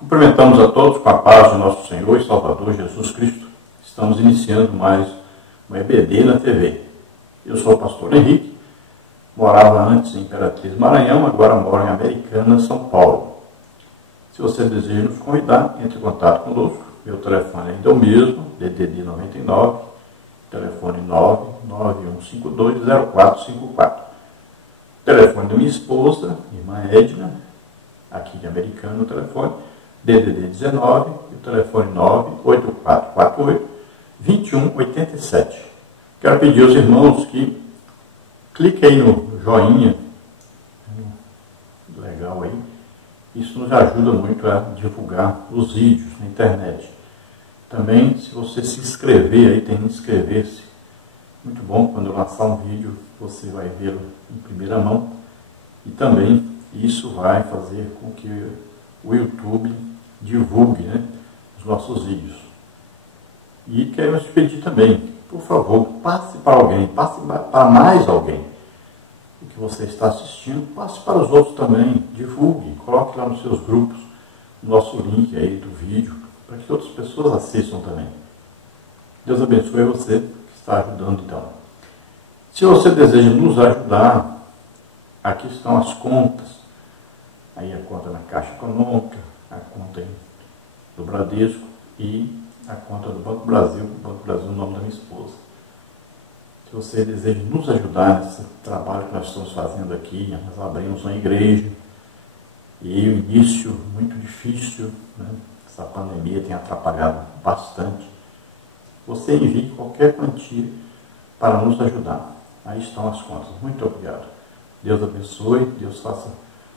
Cumprimentamos a todos com a paz do nosso Senhor e Salvador Jesus Cristo. Estamos iniciando mais um EBD na TV. Eu sou o pastor Henrique, morava antes em Imperatriz Maranhão, agora moro em Americana, São Paulo. Se você deseja nos convidar, entre em contato conosco. Meu telefone ainda é o mesmo, DDD 99, telefone 991520454. Telefone da minha esposa, irmã Edna, aqui de Americana, o telefone DDD 19, e o telefone 98448-2187. Quero pedir aos irmãos que cliquem aí no joinha, legal aí, isso nos ajuda muito a divulgar os vídeos na internet. Também, se você se inscrever aí, tem que inscrever-se. Muito bom, quando eu lançar um vídeo, você vai vê-lo em primeira mão. E também, isso vai fazer com que o YouTube divulgue, os nossos vídeos. E queremos te pedir também, por favor, passe para alguém, passe para mais alguém. O que você está assistindo, passe para os outros também, divulgue, coloque lá nos seus grupos o nosso link aí do vídeo, para que outras pessoas assistam também. Deus abençoe você que está ajudando então. Se você deseja nos ajudar, aqui estão as contas. Aí a conta na Caixa Econômica, a conta do Bradesco e a conta do Banco Brasil. O Banco Brasil é o nome da minha esposa. Se você deseja nos ajudar nesse trabalho que nós estamos fazendo aqui, nós abrimos uma igreja e o início muito difícil, essa pandemia tem atrapalhado bastante. Você envie qualquer quantia para nos ajudar. Aí estão as contas. Muito obrigado. Deus abençoe, Deus faça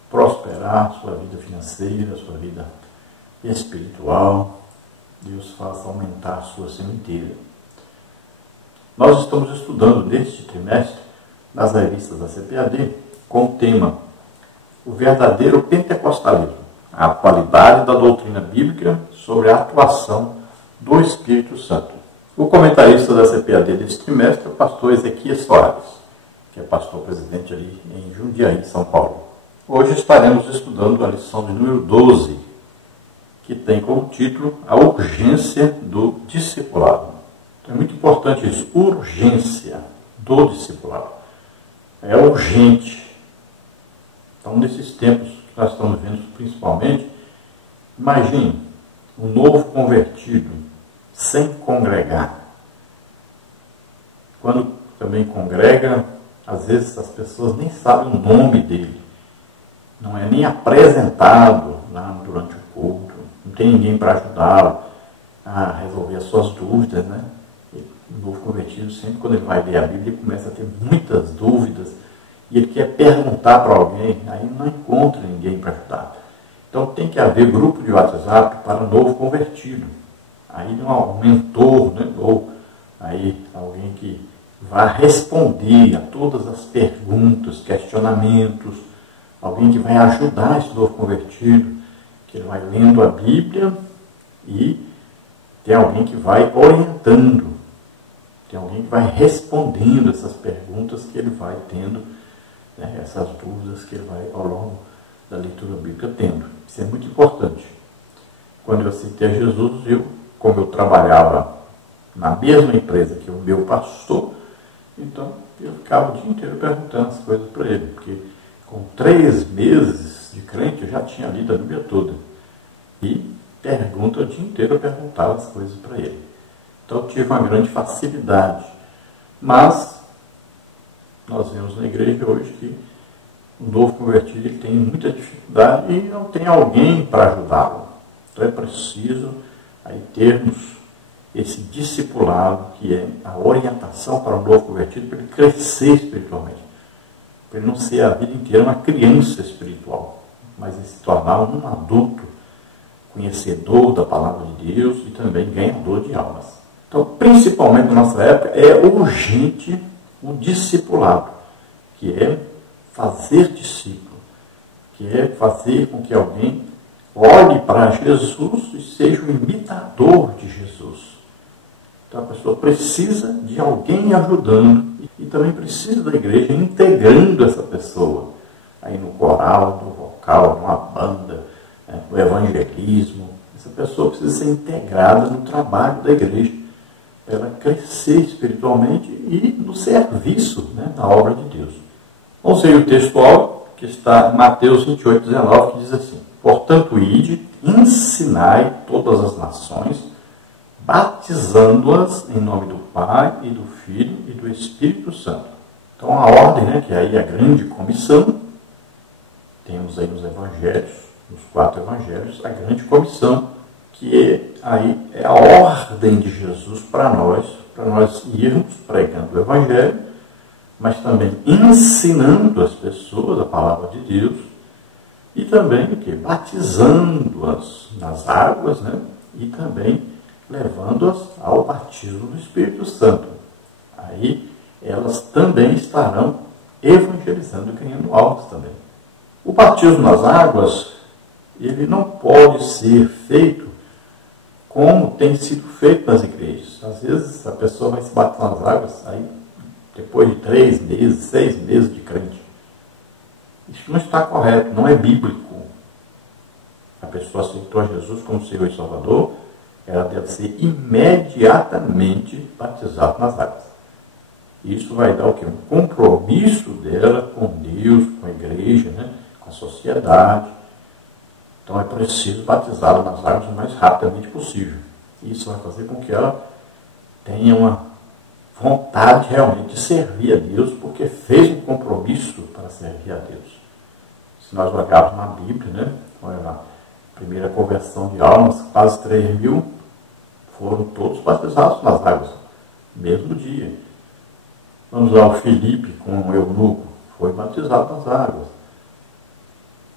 prosperar a sua vida financeira, a sua vida espiritual. Deus faça aumentar a sua sementeira. Nós estamos estudando neste trimestre, nas revistas da CPAD, com o tema O Verdadeiro Pentecostalismo, a qualidade da doutrina bíblica sobre a atuação do Espírito Santo. O comentarista da CPAD deste trimestre é o pastor Ezequias Soares, que é pastor presidente ali em Jundiaí, São Paulo. Hoje estaremos estudando a lição de número 12, que tem como título A Urgência do Discipulado. Então é muito importante isso, urgência do discipulado. É urgente. Então, nesses tempos que nós estamos vendo, principalmente, imagine um novo convertido sem congregar. Quando também congrega, às vezes as pessoas nem sabem o nome dele. Não é nem apresentado lá durante o culto. Não tem ninguém para ajudá-lo a resolver as suas dúvidas, O novo convertido, sempre quando ele vai ler a Bíblia, ele começa a ter muitas dúvidas e ele quer perguntar para alguém, aí não encontra ninguém para ajudar. Então tem que haver grupo de WhatsApp para novo convertido. Aí um mentor, ou aí alguém que vai responder a todas as perguntas, questionamentos, alguém que vai ajudar esse novo convertido, que ele vai lendo a Bíblia e tem alguém que vai orientando, tem alguém que vai respondendo essas perguntas que ele vai tendo, essas dúvidas que ele vai ao longo da leitura bíblica tendo. Isso é muito importante. Quando eu aceitei a Jesus, como eu trabalhava na mesma empresa que o meu pastor, então eu ficava o dia inteiro perguntando as coisas para ele, porque com 3 meses de crente eu já tinha lido a Bíblia toda. E pergunta o dia inteiro, eu perguntava as coisas para ele. Então eu tive uma grande facilidade. Mas nós vemos na igreja hoje que o novo convertido ele tem muita dificuldade e não tem alguém para ajudá-lo. Então é preciso aí termos esse discipulado, que é a orientação para o novo convertido, para ele crescer espiritualmente. Para ele não ser a vida inteira uma criança espiritual, mas ele se tornar um adulto, conhecedor da palavra de Deus e também ganhador de almas. Então, principalmente na nossa época, é urgente o discipulado, que é fazer discípulo, que é fazer com que alguém olhe para Jesus e seja um imitador de Jesus. Então a pessoa precisa de alguém ajudando e também precisa da igreja integrando essa pessoa aí no coral, no vocal, numa banda, o evangelismo. Essa pessoa precisa ser integrada no trabalho da igreja, para ela crescer espiritualmente e no serviço, na obra de Deus. Vamos ver o textual que está em Mateus 28, 19, que diz assim: portanto, ide, ensinai todas as nações, batizando-as em nome do Pai e do Filho e do Espírito Santo. Então a ordem, que aí é a grande comissão, temos aí nos evangelhos, nos 4 evangelhos, a grande comissão, que aí é a ordem de Jesus para nós irmos pregando o evangelho, mas também ensinando as pessoas a palavra de Deus, e também batizando-as nas águas, e também levando-as ao batismo do Espírito Santo. Aí elas também estarão evangelizando e ganhando almas também. O batismo nas águas, ele não pode ser feito como tem sido feito nas igrejas. Às vezes a pessoa vai se batizar nas águas, aí depois de 3 meses, 6 meses de crente. Isso não está correto, não é bíblico. A pessoa aceitou a Jesus como Senhor e Salvador, ela deve ser imediatamente batizada nas águas. Isso vai dar o quê? Um compromisso dela com Deus, com a igreja, com a sociedade. Então é preciso batizá-la nas águas o mais rapidamente possível. Isso vai fazer com que ela tenha uma vontade realmente de servir a Deus, porque fez um compromisso para servir a Deus. Se nós olharmos na Bíblia, olha lá, a primeira conversão de almas, quase 3.000 foram todos batizados nas águas, no mesmo dia. Vamos lá, o Filipe com o eunuco, foi batizado nas águas.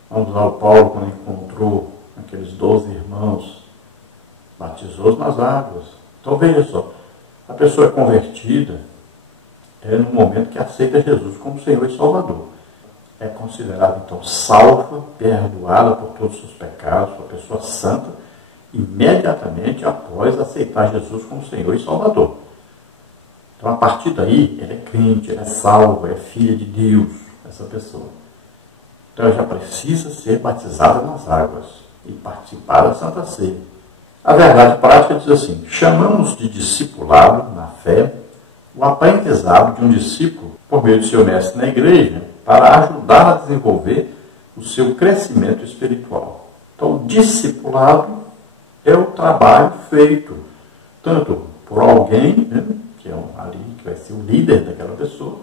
Vamos lá, o Paulo, quando encontrou aqueles 12 irmãos, batizou-os nas águas. Então veja só, a pessoa é convertida no momento que aceita Jesus como Senhor e Salvador. É considerada então salva, perdoada por todos os seus pecados, uma pessoa santa, imediatamente após aceitar Jesus como Senhor e Salvador. Então a partir daí, ela é crente, ela é salva, é filha de Deus, essa pessoa. Então ela já precisa ser batizada nas águas e participar da Santa Ceia. A verdade prática diz assim: chamamos de discipulado na fé o aprendizado de um discípulo por meio do seu mestre na igreja para ajudar a desenvolver o seu crescimento espiritual. Então o discipulado é o trabalho feito tanto por alguém, que é ali que vai ser o líder daquela pessoa,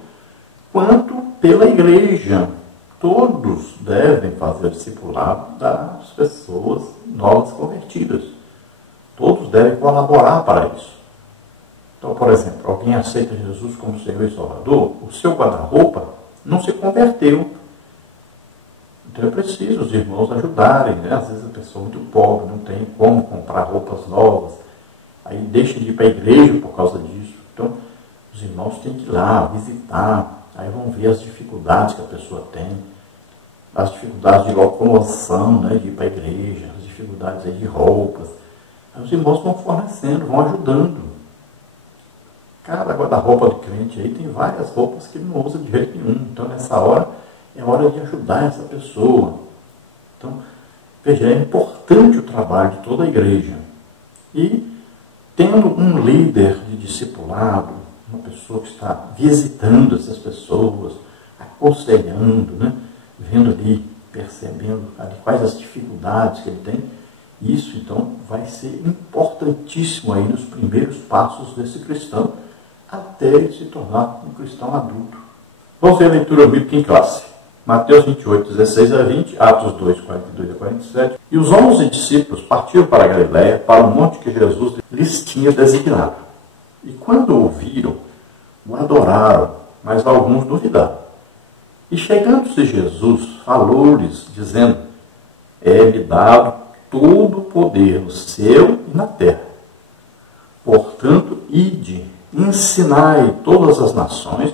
quanto pela igreja. Todos devem fazer o discipulado das pessoas novas convertidas. Todos devem colaborar para isso. Então, por exemplo, alguém aceita Jesus como Senhor e Salvador, o seu guarda-roupa não se converteu. Então é preciso os irmãos ajudarem. Às vezes a pessoa é muito pobre, não tem como comprar roupas novas, aí deixa de ir para a igreja por causa disso. Então, os irmãos têm que ir lá, visitar, aí vão ver as dificuldades que a pessoa tem, as dificuldades de locomoção, de ir para a igreja, as dificuldades aí de roupas. Aí os irmãos vão fornecendo, vão ajudando. Cada guarda-roupa de crente aí tem várias roupas que ele não usa de jeito nenhum. Então, nessa hora, é hora de ajudar essa pessoa. Então, veja, é importante o trabalho de toda a igreja. E, tendo um líder de discipulado, uma pessoa que está visitando essas pessoas, aconselhando, vendo ali, percebendo ali quais as dificuldades que ele tem, isso então vai ser importantíssimo aí nos primeiros passos desse cristão, até ele se tornar um cristão adulto. Vamos ver a leitura bíblica em classe. Mateus 28, 16 a 20, Atos 2, 42 a 47. E os 11 discípulos partiram para a Galiléia, para o monte que Jesus lhes tinha designado. E quando ouviram, o adoraram, mas alguns duvidaram. E chegando-se Jesus, falou-lhes, dizendo: é-me dado todo o poder no céu e na terra. Portanto, ide, ensinai todas as nações,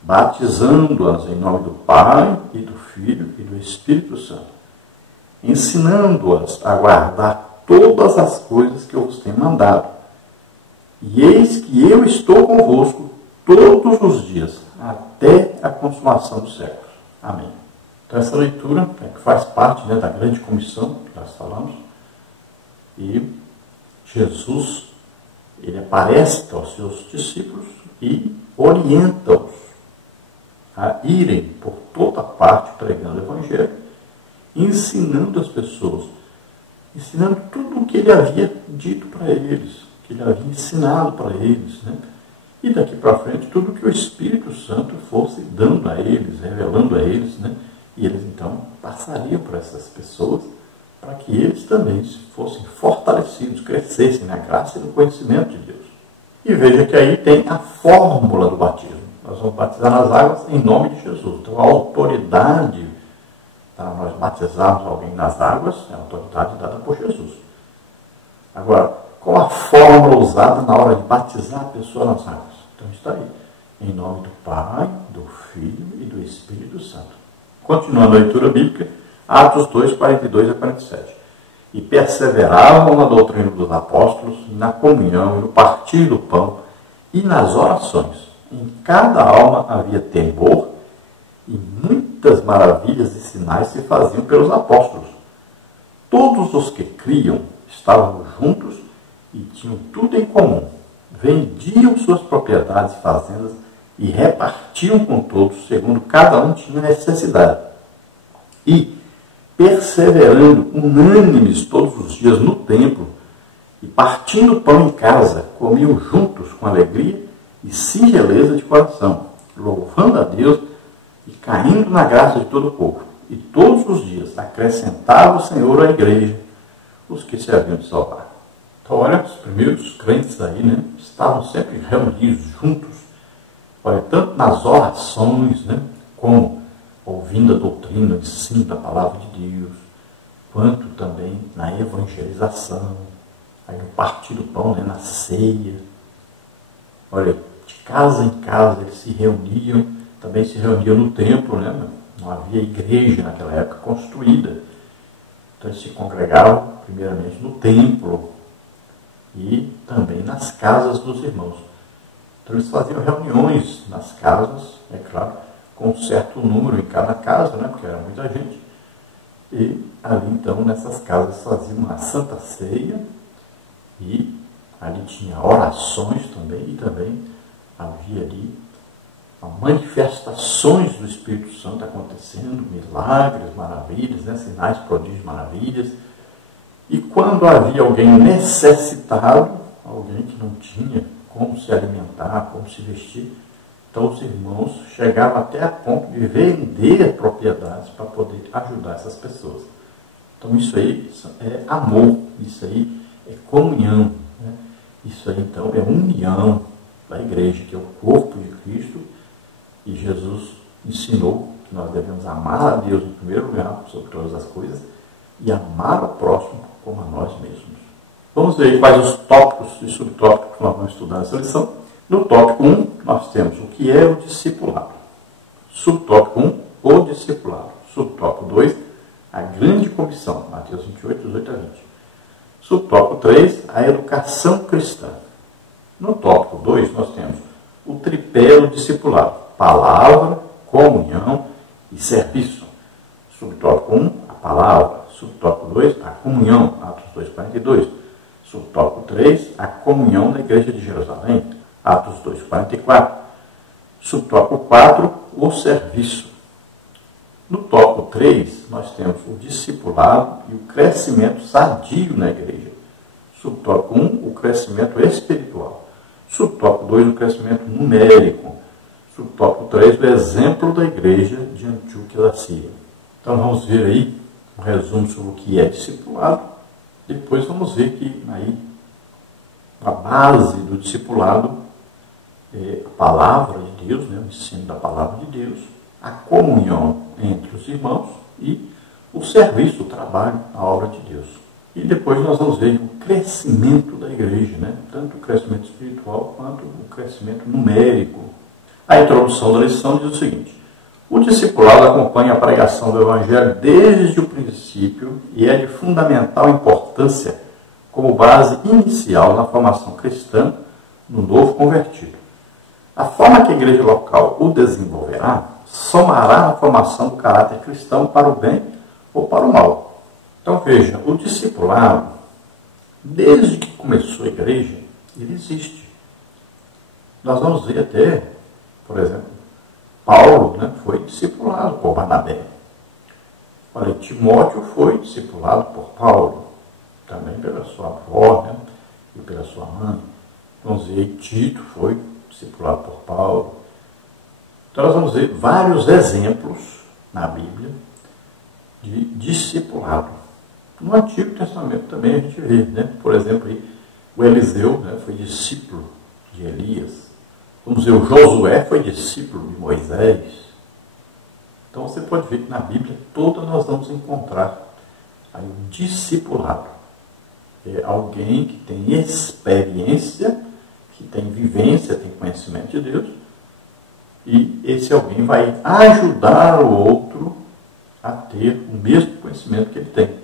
batizando-as em nome do Pai e do Filho e do Espírito Santo, ensinando-as a guardar todas as coisas que eu vos tenho mandado. E eis que eu estou convosco todos os dias, até a consumação dos séculos. Amém. Então essa leitura que faz parte, né, da grande comissão que nós falamos, e Jesus, ele aparece aos seus discípulos e orienta-os a irem por toda parte pregando o Evangelho, ensinando as pessoas, ensinando tudo o que ele havia dito para eles, que ele havia ensinado para eles, né? E daqui para frente, tudo que o Espírito Santo fosse dando a eles, revelando a eles, né? E eles então passariam para essas pessoas, para que eles também fossem fortalecidos, crescessem na graça e no conhecimento de Deus. E veja que aí tem a fórmula do batismo. Nós vamos batizar nas águas em nome de Jesus. Então a autoridade para nós batizarmos alguém nas águas é a autoridade dada por Jesus. Agora, qual a fórmula usada na hora de batizar a pessoa nas águas? Então está aí. Em nome do Pai, do Filho e do Espírito Santo. Continuando a leitura bíblica, Atos 2, 42 a 47. E perseveravam na doutrina dos apóstolos, na comunhão e no partir do pão e nas orações. Em cada alma havia temor e muitas maravilhas e sinais se faziam pelos apóstolos. Todos os que criam estavam juntos e tinham tudo em comum. Vendiam suas propriedades e fazendas e repartiam com todos, segundo cada um tinha necessidade. E, perseverando unânimes todos os dias no templo, e partindo pão em casa, comiam juntos com alegria e singeleza de coração, louvando a Deus e caindo na graça de todo o povo. E todos os dias acrescentava o Senhor à igreja os que se haviam de salvar. Então, olha, os primeiros crentes aí, né, estavam sempre reunidos juntos, olha, tanto nas orações, né, como ouvindo a doutrina, o ensino da palavra de Deus, quanto também na evangelização, aí no partir do pão, né, na ceia. Olha, de casa em casa eles se reuniam, também se reuniam no templo, né, não havia igreja naquela época construída. Então eles se congregavam primeiramente no templo e também nas casas dos irmãos. Então eles faziam reuniões nas casas, é claro, com um certo número em cada casa, né, porque era muita gente. E ali então nessas casas faziam uma santa ceia e ali tinha orações também, e também havia ali manifestações do Espírito Santo acontecendo, milagres, maravilhas, né, sinais, prodígios, maravilhas. E quando havia alguém necessitado, alguém que não tinha como se alimentar, como se vestir, então os irmãos chegavam até a ponto de vender propriedades para poder ajudar essas pessoas. Então isso aí é amor, isso aí é comunhão, né? Isso aí então é união da igreja, que é o corpo de Cristo, e Jesus ensinou que nós devemos amar a Deus em primeiro lugar, sobre todas as coisas, e amar o próximo como a nós mesmos. Vamos ver quais os tópicos e subtópicos que nós vamos estudar nessa lição. No tópico 1, nós temos o que é o discipulado. Subtópico 1, o discipulado. Subtópico 2, a grande comissão, Mateus 28, 18 a 20. Subtópico 3, a educação cristã. No tópico 2, nós temos o tripé do discipulado: palavra, comunhão e serviço. Subtópico 1, a palavra. Subtópico 2, a comunhão, Atos 2, 42. Subtópico 3, a comunhão na igreja de Jerusalém, Atos 2, 44. Subtópico 4, o serviço. No tópico 3, nós temos o discipulado e o crescimento sadio na igreja. Subtópico 1, o crescimento espiritual. Subtópico 2, o crescimento numérico. Subtópico 3, o exemplo da igreja de Antioquia da Síria. Então vamos ver aí um resumo sobre o que é discipulado. Depois vamos ver que aí a base do discipulado é a palavra de Deus, né, o ensino da palavra de Deus, a comunhão entre os irmãos e o serviço, o trabalho, a obra de Deus. E depois nós vamos ver o crescimento da igreja, né, tanto o crescimento espiritual quanto o crescimento numérico. A introdução da lição diz o seguinte: o discipulado acompanha a pregação do Evangelho desde o princípio e é de fundamental importância como base inicial na formação cristã no novo convertido. A forma que a igreja local o desenvolverá somará na formação do caráter cristão para o bem ou para o mal. Então veja, o discipulado, desde que começou a igreja, ele existe. Nós vamos ver até, por exemplo, Paulo, né, foi discipulado por Barnabé. Olha, Timóteo foi discipulado por Paulo, também pela sua avó, né, e pela sua mãe. Vamos ver, Tito foi discipulado por Paulo. Então nós vamos ver vários exemplos na Bíblia de discipulado. No Antigo Testamento também a gente vê, né? Por exemplo, aí, o Eliseu, né, foi discípulo de Elias. Vamos ver, o Josué foi discípulo de Moisés. Então você pode ver que na Bíblia toda nós vamos encontrar aí um discipulado. É alguém que tem experiência, que tem vivência, tem conhecimento de Deus, e esse alguém vai ajudar o outro a ter o mesmo conhecimento que ele tem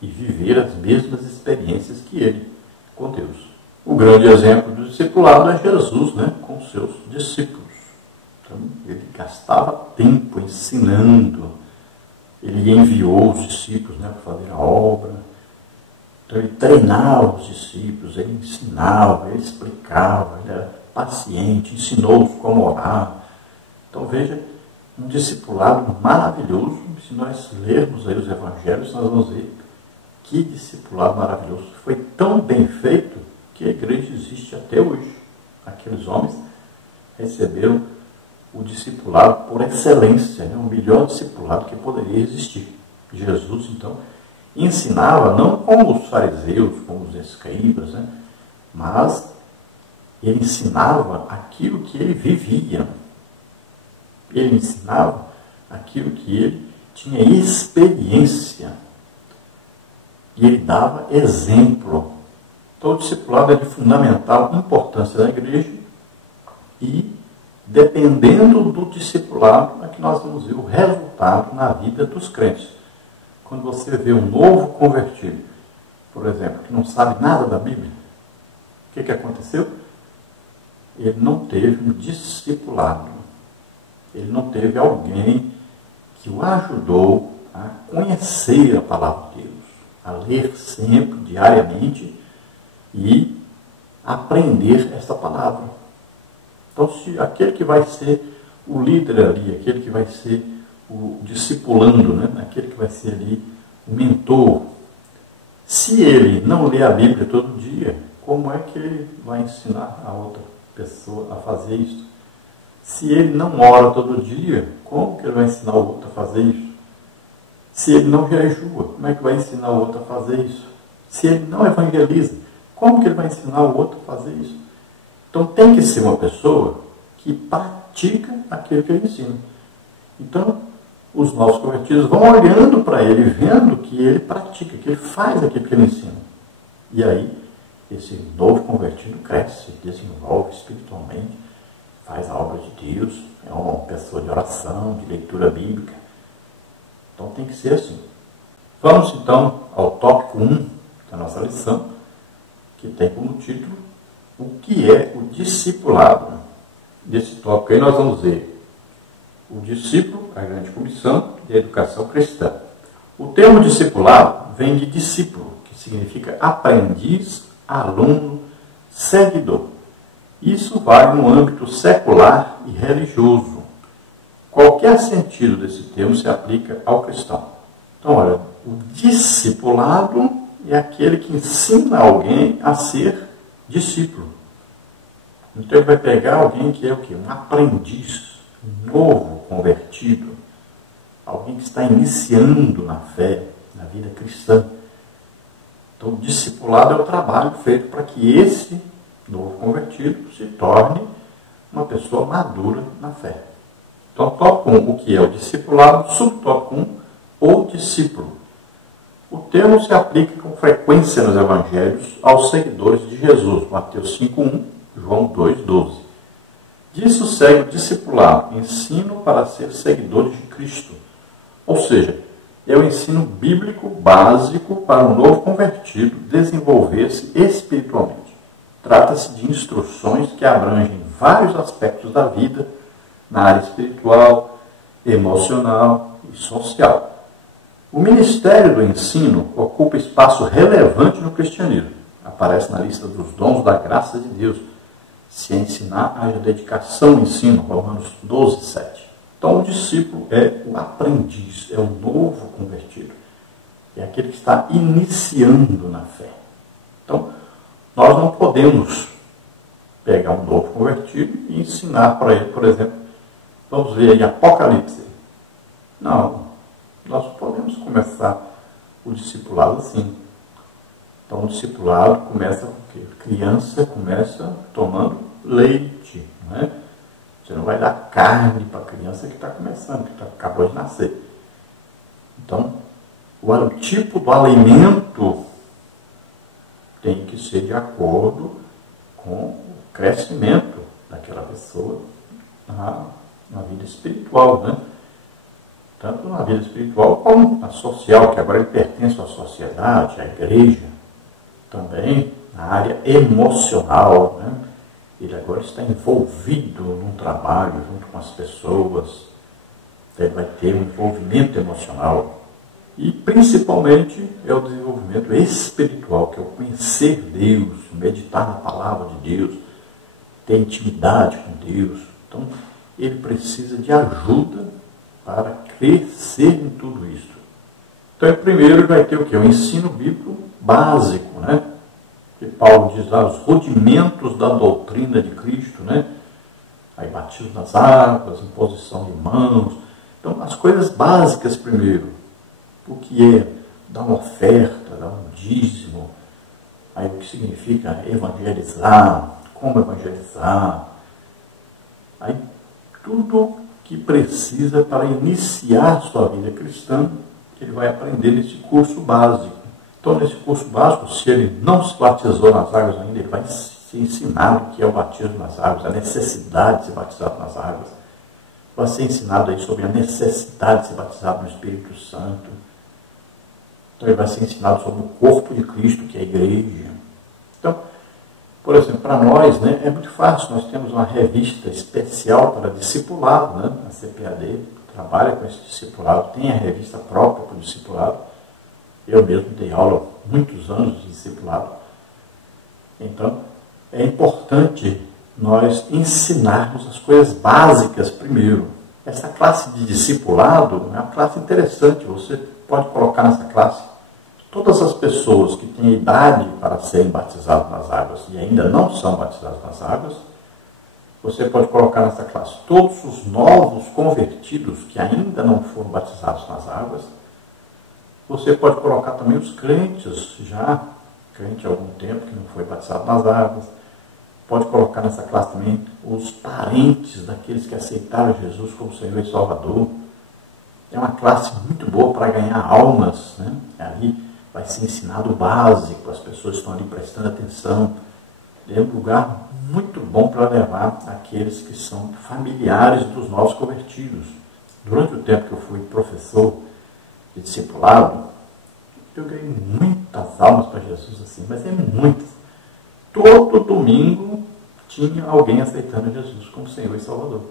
e viver as mesmas experiências que ele com Deus. O grande exemplo do discipulado é Jesus, né, com seus discípulos. Então, ele gastava tempo ensinando, ele enviou os discípulos, né, para fazer a obra. Então, ele treinava os discípulos, ele ensinava, ele explicava, ele era paciente, ensinou-os como orar. Então, veja, um discipulado maravilhoso. Se nós lermos aí os evangelhos, nós vamos ver que discipulado maravilhoso. Foi tão bem feito que a igreja existe até hoje. Aqueles homens receberam o discipulado por excelência, né? O melhor discipulado que poderia existir. Jesus, então, ensinava não como os fariseus, como os escribas, né? Mas ele ensinava aquilo que ele vivia. Ele ensinava aquilo que ele tinha experiência. E ele dava exemplo. Então, o discipulado é de fundamental importância na igreja e, dependendo do discipulado, é que nós vamos ver o resultado na vida dos crentes. Quando você vê um novo convertido, por exemplo, que não sabe nada da Bíblia, o que aconteceu? Ele não teve um discipulado. Ele não teve alguém que o ajudou a conhecer a palavra de Deus, a ler sempre, diariamente, e aprender essa palavra. Então, se aquele que vai ser o líder ali, aquele que vai ser o discipulando, né, aquele que vai ser ali o mentor, se ele não lê a Bíblia todo dia, como é que ele vai ensinar a outra pessoa a fazer isso? Se ele não ora todo dia, como que ele vai ensinar o outro a fazer isso? Se ele não jejua, como é que vai ensinar o outro a fazer isso? Se ele não evangeliza, como que ele vai ensinar o outro a fazer isso? Então tem que ser uma pessoa que pratica aquilo que ele ensina. Então, os novos convertidos vão olhando para ele, vendo que ele pratica, que ele faz aquilo que ele ensina. E aí, esse novo convertido cresce, desenvolve espiritualmente, faz a obra de Deus, é uma pessoa de oração, de leitura bíblica. Então tem que ser assim. Vamos então ao tópico 1 da nossa lição, que tem como título o que é o discipulado. Nesse tópico aí nós vamos ver o discípulo, a grande comissão e a educação cristã. O termo discipulado vem de discípulo, que significa aprendiz, aluno, seguidor. Isso vale no âmbito secular e religioso. Qualquer sentido desse termo se aplica ao cristão. Então, olha, o discipulado é aquele que ensina alguém a ser discípulo. Então, ele vai pegar alguém que é o quê? Um aprendiz, um novo convertido, alguém que está iniciando na fé, na vida cristã. Então, o discipulado é o trabalho feito para que esse novo convertido se torne uma pessoa madura na fé. Então, tópico 1, o que é o discipulado? Subtópico 1, o discípulo. O termo se aplica com frequência nos evangelhos aos seguidores de Jesus, Mateus 5:1, João 2:12. Disso segue o discipulado, ensino para ser seguidores de Cristo. Ou seja, é o ensino bíblico básico para um novo convertido desenvolver-se espiritualmente. Trata-se de instruções que abrangem vários aspectos da vida, na área espiritual, emocional e social. O ministério do ensino ocupa espaço relevante no cristianismo. Aparece na lista dos dons da graça de Deus. Se ensinar, haja dedicação ao ensino, Romanos 12, 7. Então, o discípulo é o aprendiz, é o novo convertido. É aquele que está iniciando na fé. Então, nós não podemos pegar um novo convertido e ensinar para ele, por exemplo, vamos ver aí Apocalipse. Não, nós podemos começar o discipulado assim. Então, o discipulado começa com o quê? A criança começa tomando leite, não é? Você não vai dar carne para a criança que está começando, que acabou de nascer. Então, o tipo do alimento tem que ser de acordo com o crescimento daquela pessoa na vida espiritual, né? Tanto na vida espiritual como na social, que agora ele pertence à sociedade, à igreja, também na área emocional, né? Ele agora está envolvido num trabalho junto com as pessoas, ele vai ter um envolvimento emocional. E, principalmente, é o desenvolvimento espiritual, que é o conhecer Deus, meditar na palavra de Deus, ter intimidade com Deus. Então, ele precisa de ajuda para crescer em tudo isso. Então, primeiro, ele vai ter o quê? O ensino bíblico básico, né? Que Paulo diz lá, os rudimentos da doutrina de Cristo, né? Aí, batismo nas águas, imposição de mãos. Então, as coisas básicas primeiro. O que é dar uma oferta, dar um dízimo, aí o que significa evangelizar, como evangelizar, aí tudo que precisa para iniciar sua vida cristã, ele vai aprender nesse curso básico. Então, nesse curso básico, se ele não se batizou nas águas ainda, ele vai ser ensinado o que é o batismo nas águas, a necessidade de ser batizado nas águas, vai ser ensinado aí sobre a necessidade de ser batizado no Espírito Santo. Então, ele vai ser ensinado sobre o corpo de Cristo, que é a igreja. Então, por exemplo, para nós, né, é muito fácil. Nós temos uma revista especial para discipulado, né, a CPAD, trabalha com esse discipulado, tem a revista própria para o discipulado. Eu mesmo dei aula há muitos anos de discipulado. Então, é importante nós ensinarmos as coisas básicas primeiro. Essa classe de discipulado é uma classe interessante. Você pode colocar nessa classe todas as pessoas que têm idade para serem batizadas nas águas e ainda não são batizadas nas águas. Você pode colocar nessa classe todos os novos convertidos que ainda não foram batizados nas águas. Você pode colocar também os crentes, já crente há algum tempo que não foi batizado nas águas. Pode colocar nessa classe também os parentes daqueles que aceitaram Jesus como Senhor e Salvador. É uma classe muito boa para ganhar almas, né? Ali vai ser ensinado o básico, as pessoas estão ali prestando atenção. É um lugar muito bom para levar aqueles que são familiares dos novos convertidos. Durante o tempo que eu fui professor de discipulado, eu ganhei muitas almas para Jesus, assim, mas é muitas. Todo domingo tinha alguém aceitando Jesus como Senhor e Salvador.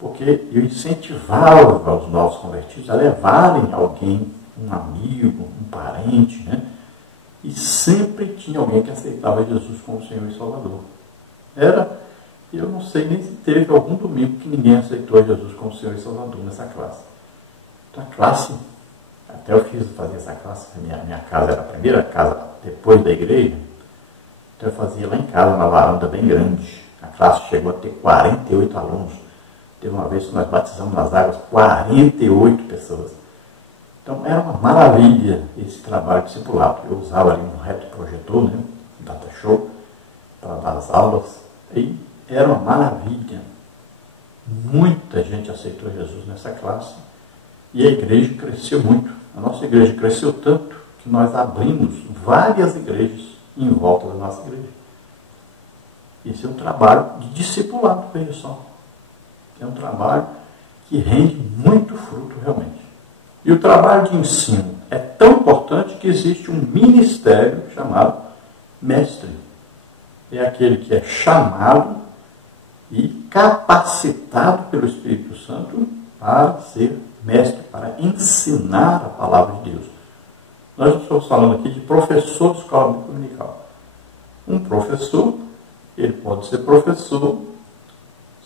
Porque eu incentivava os novos convertidos a levarem alguém, um amigo, um parente, né? E sempre tinha alguém que aceitava Jesus como Senhor e Salvador. Eu não sei nem se teve algum domingo que ninguém aceitou Jesus como Senhor e Salvador nessa classe. Então, a classe, até eu fazia essa classe, minha casa era a primeira casa depois da igreja, então eu fazia lá em casa, na varanda bem grande. A classe chegou a ter 48 alunos. Teve uma vez que nós batizamos nas águas 48 pessoas. Então, era uma maravilha esse trabalho discipulado. Eu usava ali um retroprojetor, né, um data show, para dar as aulas. E era uma maravilha. Muita gente aceitou Jesus nessa classe. E a igreja cresceu muito. A nossa igreja cresceu tanto que nós abrimos várias igrejas em volta da nossa igreja. Esse é um trabalho de discipulado, veja só. É um trabalho que rende muito fruto realmente. E o trabalho de ensino é tão importante que existe um ministério chamado mestre. É aquele que é chamado e capacitado pelo Espírito Santo para ser mestre, para ensinar a palavra de Deus. Nós estamos falando aqui de professor de escola bíblica dominical. Um professor, ele pode ser professor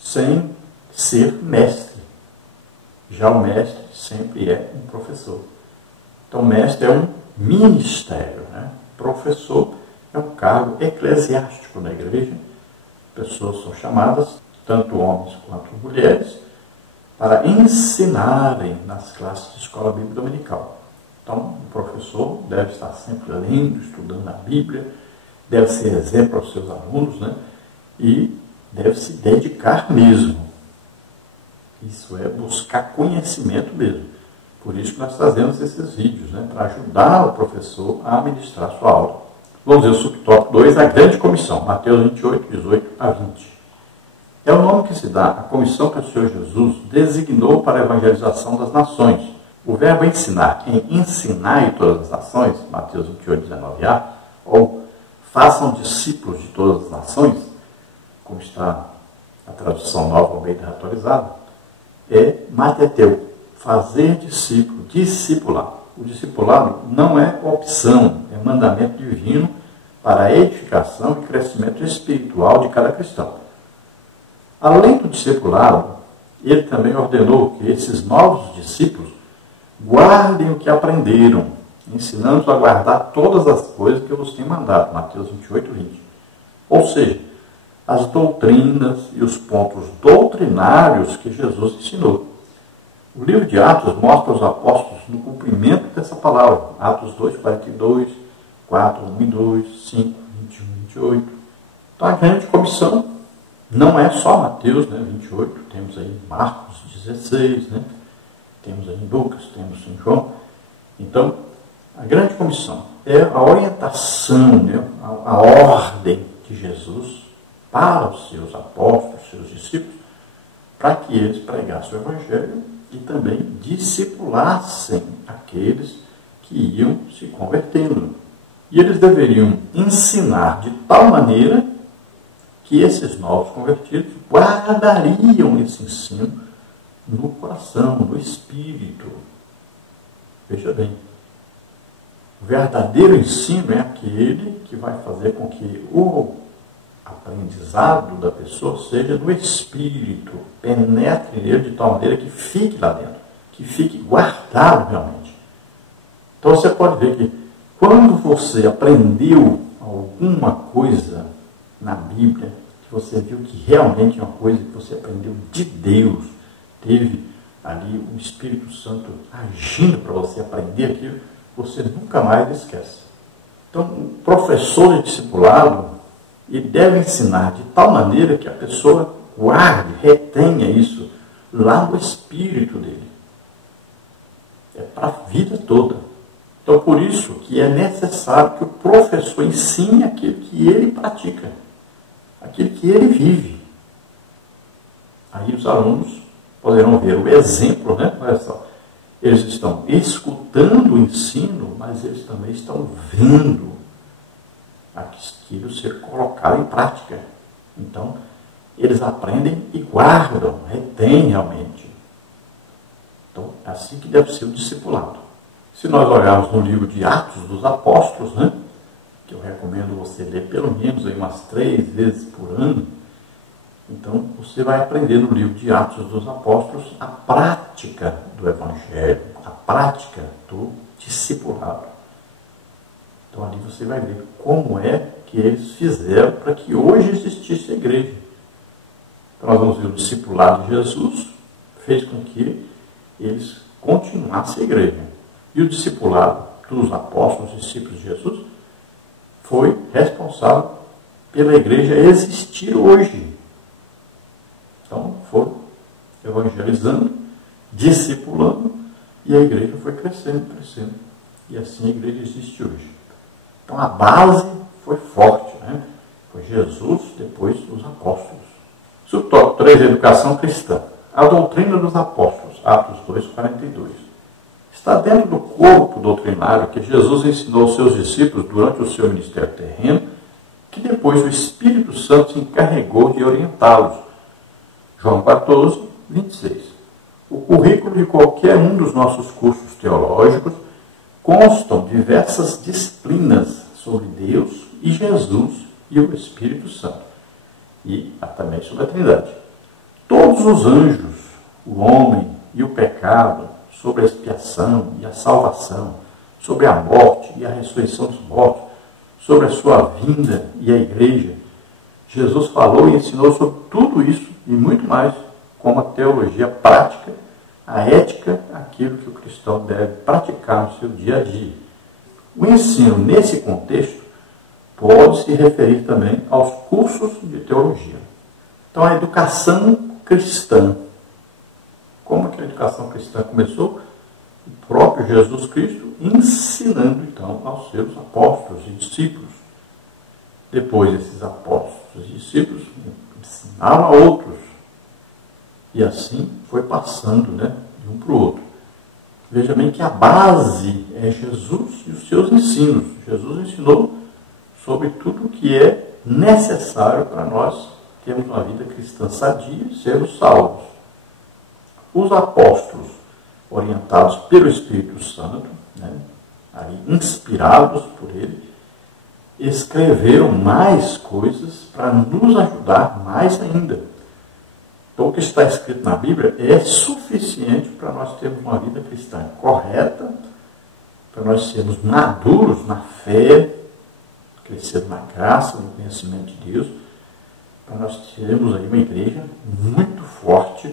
sem ser mestre. Já o mestre sempre é um professor. Então, mestre é um ministério, né? Professor é um cargo eclesiástico na igreja. Pessoas são chamadas, tanto homens quanto mulheres, para ensinarem nas classes de escola bíblica dominical. Então, o professor deve estar sempre lendo, estudando a Bíblia, deve ser exemplo aos seus alunos, né? E deve se dedicar mesmo. Isso é buscar conhecimento mesmo. Por isso que nós trazemos esses vídeos, né? Para ajudar o professor a ministrar sua aula. Vamos ver o subtópico 2, a grande comissão, Mateus 28, 18 a 20. É o nome que se dá à comissão que o Senhor Jesus designou para a evangelização das nações. O verbo ensinar, em ensinar em todas as nações, Mateus 28, 19a, ou façam discípulos de todas as nações, como está a tradução nova Almeida atualizada, é mateteu, fazer discípulo, discipular. O discipulado não é opção, é mandamento divino para a edificação e crescimento espiritual de cada cristão. Além do discipulado, ele também ordenou que esses novos discípulos guardem o que aprenderam, ensinando-os a guardar todas as coisas que eu vos tenho mandado, Mateus 28, 20. Ou seja, as doutrinas e os pontos doutrinários que Jesus ensinou. O livro de Atos mostra os apóstolos no cumprimento dessa palavra. Atos 2, 42, 4, 1 e 2, 5, 21, 28. Então a grande comissão não é só Mateus, né, 28, temos aí Marcos 16, né, temos aí Lucas, temos em João. Então, a grande comissão é a orientação, né, a ordem de Jesus para os seus apóstolos, seus discípulos, para que eles pregassem o Evangelho e também discipulassem aqueles que iam se convertendo. E eles deveriam ensinar de tal maneira que esses novos convertidos guardariam esse ensino no coração, no espírito. Veja bem, o verdadeiro ensino é aquele que vai fazer com que o aprendizado da pessoa seja no espírito, penetre nele de tal maneira que fique lá dentro, que fique guardado realmente. Então você pode ver que quando você aprendeu alguma coisa na Bíblia, que você viu que realmente é uma coisa que você aprendeu de Deus, teve ali o Espírito Santo agindo para você aprender aquilo, você nunca mais esquece. Então, o professor de discipulado, ele deve ensinar de tal maneira que a pessoa guarde, retenha isso lá no espírito dele. É para a vida toda. Então, por isso que é necessário que o professor ensine aquilo que ele pratica, aquilo que ele vive. Aí os alunos poderão ver o exemplo, né? Olha só, eles estão escutando o ensino, mas eles também estão vendo aquilo ser colocado em prática. Então, eles aprendem e guardam, retêm realmente. Então, é assim que deve ser o discipulado. Se nós olharmos no livro de Atos dos Apóstolos, né, que eu recomendo você ler pelo menos aí umas 3 vezes por ano, então você vai aprender no livro de Atos dos Apóstolos a prática do Evangelho, a prática do discipulado. Então ali você vai ver como é que eles fizeram para que hoje existisse a igreja. Então nós vamos ver o discipulado de Jesus fez com que eles continuassem a igreja. E o discipulado dos apóstolos, discípulos de Jesus, foi responsável pela igreja existir hoje. Então foram evangelizando, discipulando, e a igreja foi crescendo, crescendo. E assim a igreja existe hoje. Então a base foi forte, né? Foi Jesus, depois os apóstolos. Subtópico 3, educação cristã. A doutrina dos apóstolos, Atos 2, 42. Está dentro do corpo doutrinário que Jesus ensinou aos seus discípulos durante o seu ministério terreno, que depois o Espírito Santo se encarregou de orientá-los. João 14, 26. O currículo de qualquer um dos nossos cursos teológicos constam diversas disciplinas sobre Deus e Jesus e o Espírito Santo. E também sobre a Trindade. Todos os anjos, o homem e o pecado, sobre a expiação e a salvação, sobre a morte e a ressurreição dos mortos, sobre a sua vinda e a igreja. Jesus falou e ensinou sobre tudo isso e muito mais, como a teologia prática, a ética, aquilo que o cristão deve praticar no seu dia a dia. O ensino nesse contexto pode se referir também aos cursos de teologia. Então, a educação cristã. Como que a educação cristã começou? O próprio Jesus Cristo ensinando, então, aos seus apóstolos e discípulos. Depois, esses apóstolos e discípulos ensinaram a outros. E assim foi passando, de um para o outro. Veja bem que a base é Jesus e os seus ensinos. Jesus ensinou sobre tudo o que é necessário para nós termos uma vida cristã sadia e sermos salvos. Os apóstolos, orientados pelo Espírito Santo, aí inspirados por ele, escreveram mais coisas para nos ajudar mais ainda. Então, o que está escrito na Bíblia é suficiente para nós termos uma vida cristã correta, para nós sermos maduros na fé, crescer na graça, no conhecimento de Deus, para nós termos aí uma igreja muito forte,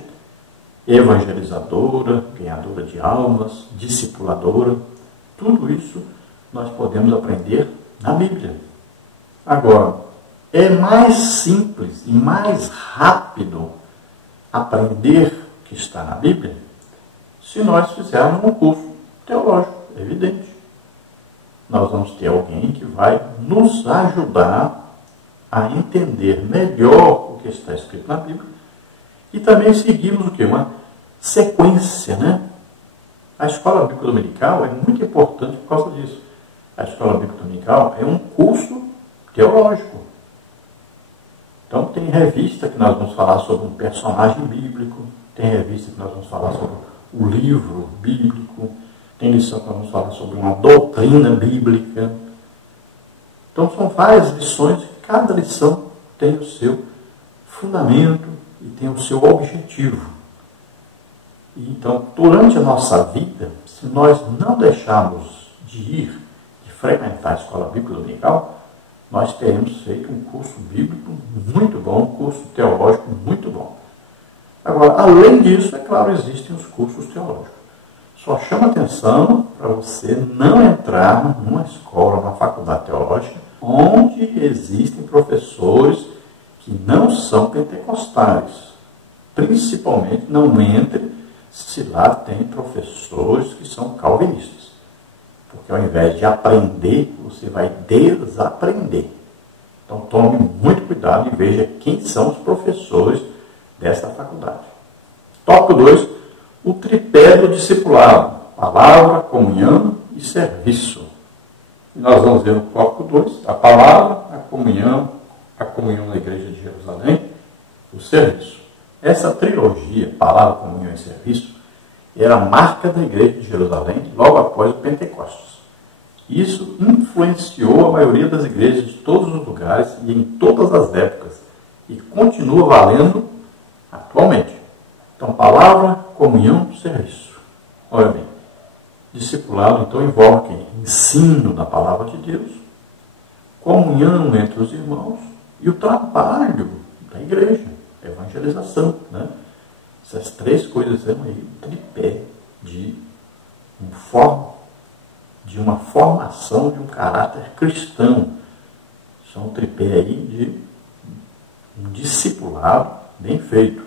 evangelizadora, ganhadora de almas, discipuladora. Tudo isso nós podemos aprender na Bíblia. Agora, é mais simples e mais rápido aprender o que está na Bíblia se nós fizermos um curso teológico, é evidente. Nós vamos ter alguém que vai nos ajudar a entender melhor o que está escrito na Bíblia e também seguimos o quê? Uma sequência, A escola bíblica dominical é muito importante por causa disso. A escola bíblica dominical é um curso teológico. Então, tem revista que nós vamos falar sobre um personagem bíblico, tem revista que nós vamos falar sobre o livro bíblico, tem lição que nós vamos falar sobre uma doutrina bíblica. Então, são várias lições, cada lição tem o seu fundamento e tem o seu objetivo. E, então, durante a nossa vida, se nós não deixarmos de frequentar a escola bíblica dominical, nós teremos feito um curso bíblico muito bom, um curso teológico muito bom. Agora, além disso, é claro, existem os cursos teológicos. Só chama atenção para você não entrar numa escola, numa faculdade teológica, onde existem professores que não são pentecostais. Principalmente, não entre se lá tem professores que são calvinistas. Porque ao invés de aprender, você vai desaprender. Então tome muito cuidado e veja quem são os professores desta faculdade. Tópico 2, o tripé do discipulado. Palavra, comunhão e serviço. E nós vamos ver no tópico 2, a palavra, a comunhão na igreja de Jerusalém, o serviço. Essa trilogia, palavra, comunhão e serviço, era a marca da igreja de Jerusalém logo após o Pentecostes. Isso influenciou a maioria das igrejas de todos os lugares e em todas as épocas e continua valendo atualmente. Então, palavra, comunhão, serviço. Olha bem, discipulado então envolve quem? Ensino da palavra de Deus, comunhão entre os irmãos e o trabalho da igreja, evangelização, Essas três coisas são aí o tripé de uma formação de um caráter cristão. São um tripé aí de um discipulado bem feito.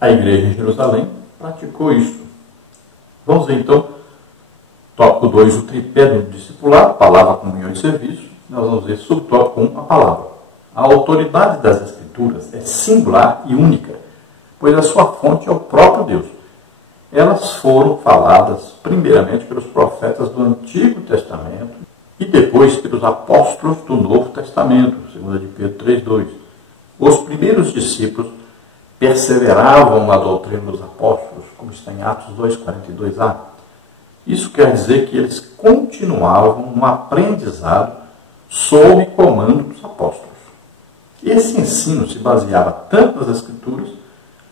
A igreja em Jerusalém praticou isso. Vamos ver então, tópico 2, o tripé do discipulado, palavra, comunhão e serviço. Nós vamos ver subtópico 1, a palavra. A autoridade das Escrituras é singular e única, pois a sua fonte é o próprio Deus. Elas foram faladas primeiramente pelos profetas do Antigo Testamento e depois pelos apóstolos do Novo Testamento, 2 de Pedro 3:2. Os primeiros discípulos perseveravam na doutrina dos apóstolos, como está em Atos 2:42a. Isso quer dizer que eles continuavam no aprendizado sob comando dos apóstolos. Esse ensino se baseava tanto nas Escrituras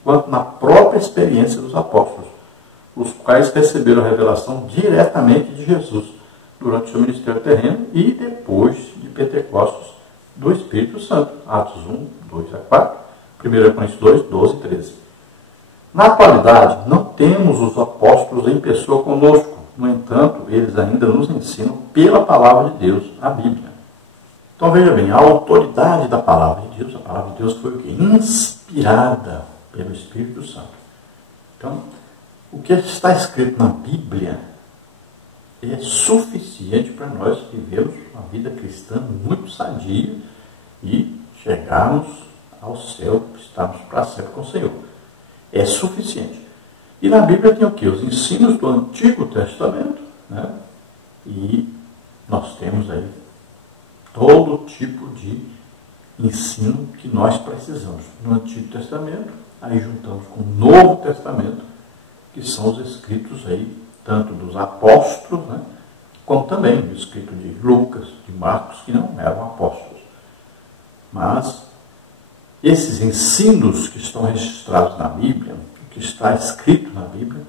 quanto na própria experiência dos apóstolos, os quais receberam a revelação diretamente de Jesus durante o seu ministério terreno e depois de Pentecostes do Espírito Santo. Atos 1:2-4, 1 Coríntios 2:12-13. Na atualidade, não temos os apóstolos em pessoa conosco. No entanto, eles ainda nos ensinam pela palavra de Deus, a Bíblia. Então veja bem, a autoridade da palavra de Deus, a palavra de Deus foi o quê? Inspirada pelo Espírito Santo. Então, o que está escrito na Bíblia é suficiente para nós vivermos uma vida cristã muito sadia e chegarmos ao céu, estarmos para sempre com o Senhor. É suficiente. E na Bíblia tem o quê? Os ensinos do Antigo Testamento, né? E nós temos aí todo tipo de ensino que nós precisamos. No Antigo Testamento, aí juntamos com o Novo Testamento, que são os escritos aí, tanto dos apóstolos, né, como também o escrito de Lucas, de Marcos, que não eram apóstolos. Mas esses ensinos que estão registrados na Bíblia, que está escrito na Bíblia,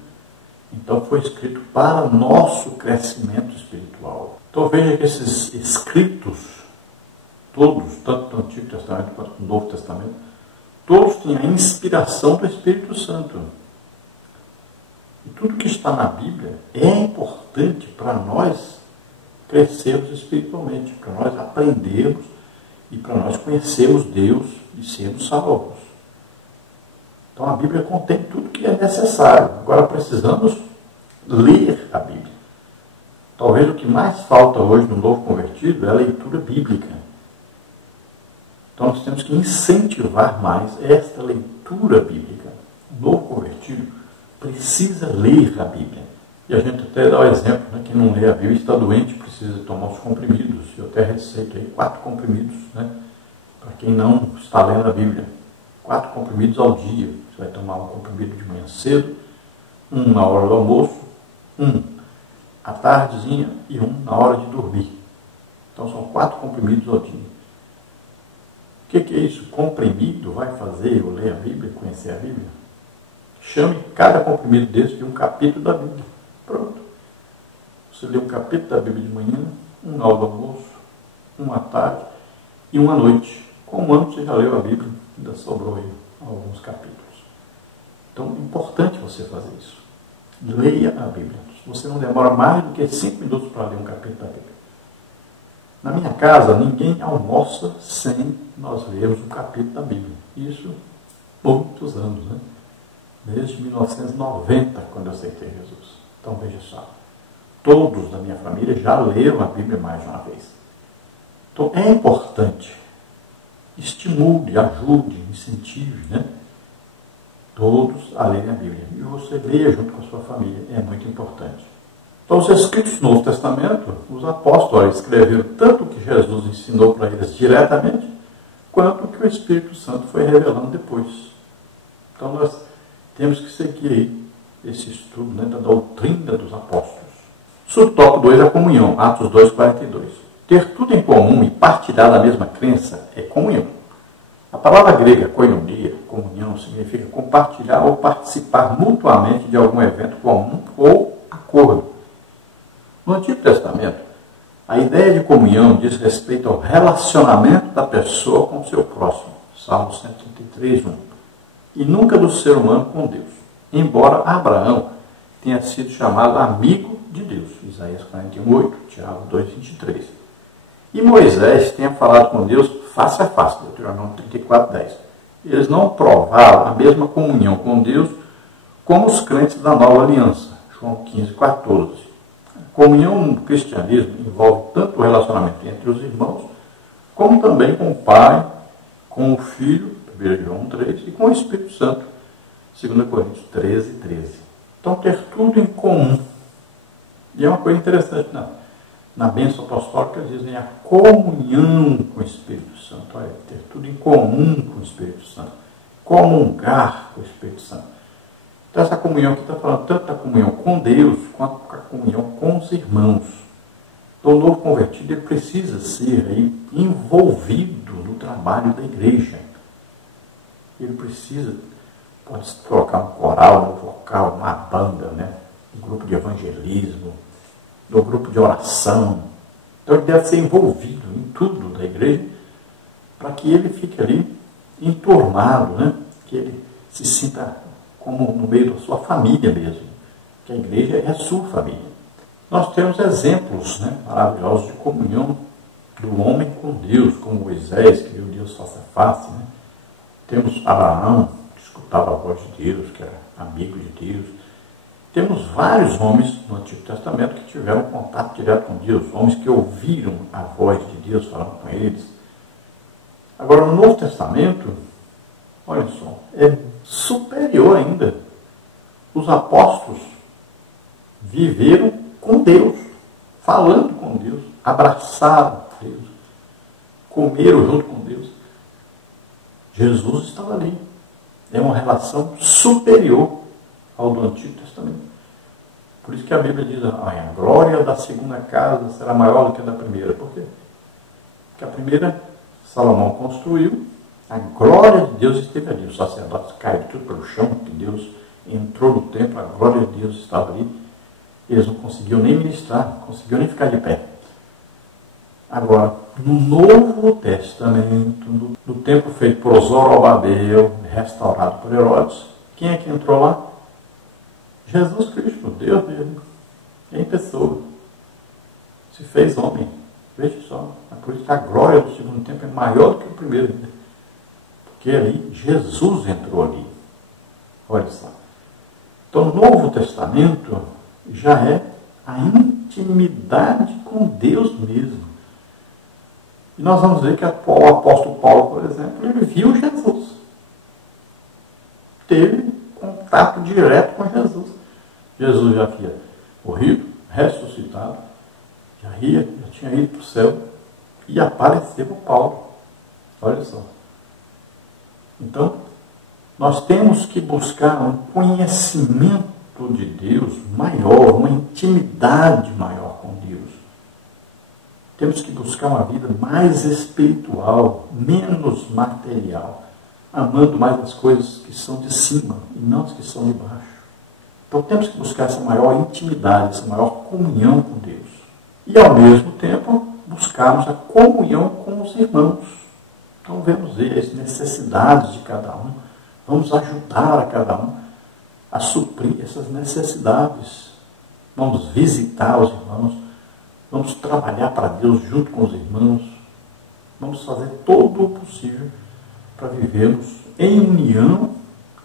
então foi escrito para nosso crescimento espiritual. Então veja que esses escritos, todos, tanto do Antigo Testamento quanto do Novo Testamento, todos têm a inspiração do Espírito Santo. E tudo que está na Bíblia é importante para nós crescermos espiritualmente, para nós aprendermos e para nós conhecermos Deus e sermos salvos. Então a Bíblia contém tudo que é necessário. Agora precisamos ler a Bíblia. Talvez o que mais falta hoje no novo convertido é a leitura bíblica. Então nós temos que incentivar mais esta leitura bíblica. O novo convertido precisa ler a Bíblia. E a gente até dá o exemplo, né? Quem não lê a Bíblia está doente, precisa tomar os comprimidos. Eu até receito aí 4 comprimidos, né? Para quem não está lendo a Bíblia. 4 comprimidos ao dia. Você vai tomar um comprimido de manhã cedo, um na hora do almoço, um à tardezinha e um na hora de dormir. Então são 4 comprimidos ao dia. O que é isso? Comprimido vai fazer eu ler a Bíblia, conhecer a Bíblia? Chame cada comprimido desse de um capítulo da Bíblia. Pronto. Você lê um capítulo da Bíblia de manhã, um na hora do almoço, um à tarde e um à noite. Com um ano você já leu a Bíblia, ainda sobrou aí alguns capítulos. Então é importante você fazer isso. Leia a Bíblia. Você não demora mais do que 5 minutos para ler um capítulo da Bíblia. Na minha casa, ninguém almoça sem nós lermos um capítulo da Bíblia. Isso muitos anos, né? Desde 1990, quando eu aceitei Jesus. Então veja só, todos da minha família já leram a Bíblia mais de uma vez. Então é importante, estimule, ajude, incentive, né? Todos a lerem a Bíblia. E você leia junto com a sua família, é muito importante. Então os escritos do Novo Testamento, os apóstolos escreveram tanto o que Jesus ensinou para eles diretamente, quanto o que o Espírito Santo foi revelando depois. Então nós temos que seguir aí esse estudo, né, da doutrina dos apóstolos. Subtópico 2 é a comunhão, Atos 2:42. Ter tudo em comum e partilhar da mesma crença é comunhão. A palavra grega koinonia, comunhão, significa compartilhar ou participar mutuamente de algum evento comum ou acordo. No Antigo Testamento, a ideia de comunhão diz respeito ao relacionamento da pessoa com o seu próximo, Salmo 133:1, e nunca do ser humano com Deus, embora Abraão tenha sido chamado amigo de Deus, Isaías 41:8, Tiago 2:23. E Moisés tenha falado com Deus face a face, Deuteronômio 34:10. Eles não provaram a mesma comunhão com Deus como os crentes da nova aliança, João 15:14. A comunhão no cristianismo envolve tanto o relacionamento entre os irmãos, como também com o Pai, com o Filho, 1 João 3, e com o Espírito Santo, 2 Coríntios 13:13. Então, ter tudo em comum. E é uma coisa interessante, na bênção apostólica dizem a comunhão com o Espírito Santo. Olha, ter tudo em comum com o Espírito Santo. comungar com o Espírito Santo. Então essa comunhão aqui está falando tanto da comunhão com Deus, quanto da comunhão com os irmãos. Então o novo convertido ele precisa ser aí envolvido no trabalho da igreja. Ele precisa, pode colocar um coral, um vocal, uma banda, né? Um grupo de evangelismo, um grupo de oração. Então ele deve ser envolvido em tudo da igreja, para que ele fique ali enturmado, né? Que ele se sinta como no meio da sua família mesmo, que a igreja é a sua família. Nós temos exemplos, né, maravilhosos de comunhão do homem com Deus, como Moisés, que viu Deus face a face, né? Temos Abraão, que escutava a voz de Deus, que era amigo de Deus. Temos vários homens no Antigo Testamento que tiveram contato direto com Deus, homens que ouviram a voz de Deus falando com eles. Agora, no Novo Testamento, olha só, é superior ainda. Os apóstolos viveram com Deus, falando com Deus, abraçaram Deus, comeram junto com Deus. Jesus estava ali. É uma relação superior ao do Antigo Testamento. Por isso que a Bíblia diz, a glória da segunda casa será maior do que a da primeira. Por quê? Porque a primeira Salomão construiu, a glória de Deus esteve ali. Os sacerdotes caíram tudo pelo chão, porque Deus entrou no templo, a glória de Deus estava ali. Eles não conseguiam nem ministrar, não conseguiam nem ficar de pé. Agora, no Novo Testamento, no templo feito por Zorobabel, restaurado por Herodes, quem é que entrou lá? Jesus Cristo, Deus dele, em pessoa. Se fez homem. Veja só. É por isso que a glória do segundo templo é maior do que o primeiro. Porque ali, Jesus entrou ali. Olha só. Então, no Novo Testamento já é a intimidade com Deus mesmo. E nós vamos ver que o apóstolo Paulo, por exemplo, ele viu Jesus. Teve contato direto com Jesus. Jesus já havia morrido, ressuscitado, já tinha ido para o céu e apareceu para Paulo. Olha só. Então, nós temos que buscar um conhecimento de Deus maior, uma intimidade maior com Deus. Temos que buscar uma vida mais espiritual, menos material, amando mais as coisas que são de cima e não as que são de baixo. Então temos que buscar essa maior intimidade, essa maior comunhão com Deus. E ao mesmo tempo buscarmos a comunhão com os irmãos. Então vamos ver as necessidades de cada um, vamos ajudar a cada um a suprir essas necessidades. Vamos visitar os irmãos, vamos trabalhar para Deus junto com os irmãos, vamos fazer todo o possível para vivermos em união,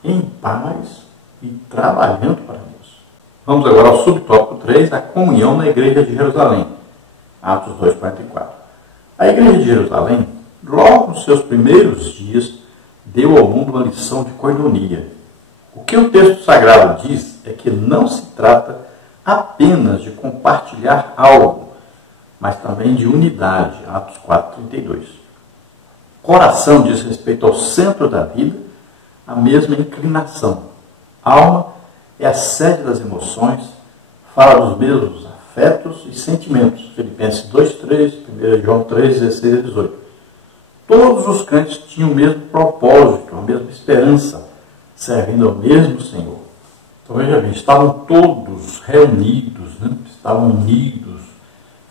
em paz e trabalhando para Deus. Vamos agora ao subtópico 3, a comunhão na igreja de Jerusalém. Atos 2,44. A igreja de Jerusalém, logo nos seus primeiros dias, deu ao mundo uma lição de coinonia. O que o texto sagrado diz é que não se trata apenas de compartilhar algo, mas também de unidade. Atos 4,32. Coração diz respeito ao centro da vida, a mesma inclinação. Alma é a sede das emoções, fala dos mesmos afetos e sentimentos. Filipenses 2,3, 1 João 3, 16 a 18. Todos os crentes tinham o mesmo propósito, a mesma esperança, servindo ao mesmo Senhor. Então veja bem, estavam todos reunidos, né? Estavam unidos,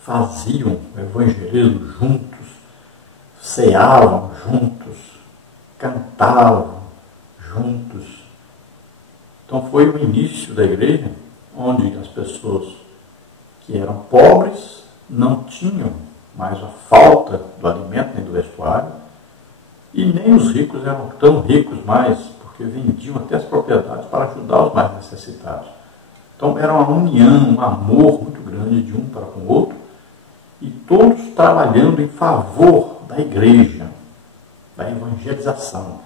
faziam o evangelismo juntos, ceavam juntos, cantavam juntos. Então foi o início da igreja, onde as pessoas que eram pobres não tinham mais a falta do alimento nem do vestuário, e nem os ricos eram tão ricos mais, porque vendiam até as propriedades para ajudar os mais necessitados. Então era uma união, um amor muito grande de um para com o outro, e todos trabalhando em favor da igreja, da evangelização.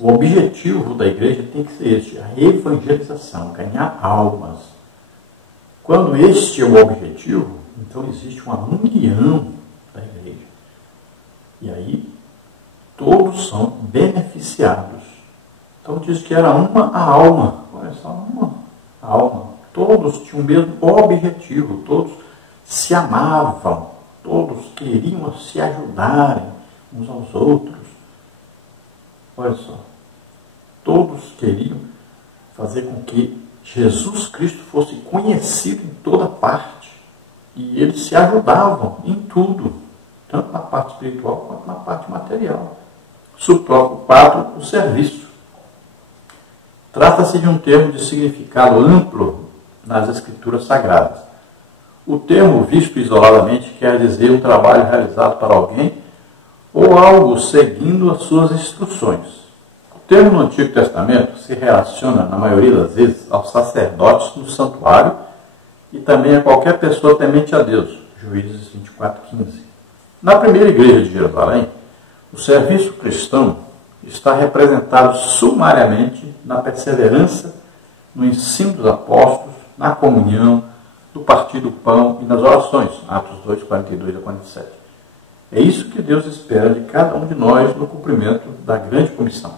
O objetivo da igreja tem que ser este, a evangelização, ganhar almas. Quando este é o objetivo, então existe uma união da igreja. E aí todos são beneficiados. Então diz que era uma alma, olha só, uma alma. Todos tinham o mesmo objetivo, todos se amavam, todos queriam se ajudarem uns aos outros. Olha só, todos queriam fazer com que Jesus Cristo fosse conhecido em toda parte. E eles se ajudavam em tudo, tanto na parte espiritual quanto na parte material. Subtópico 4, o serviço. Trata-se de um termo de significado amplo nas Escrituras Sagradas. O termo, visto isoladamente, quer dizer um trabalho realizado para alguém ou algo seguindo as suas instruções. O termo no Antigo Testamento se relaciona, na maioria das vezes, aos sacerdotes no santuário e também a qualquer pessoa temente a Deus. Juízes 24:15. Na primeira igreja de Jerusalém, o serviço cristão está representado sumariamente na perseverança, no ensino dos apóstolos, na comunhão, no partir do pão e nas orações. Atos 2, 42 a 47. É isso que Deus espera de cada um de nós no cumprimento da grande comissão.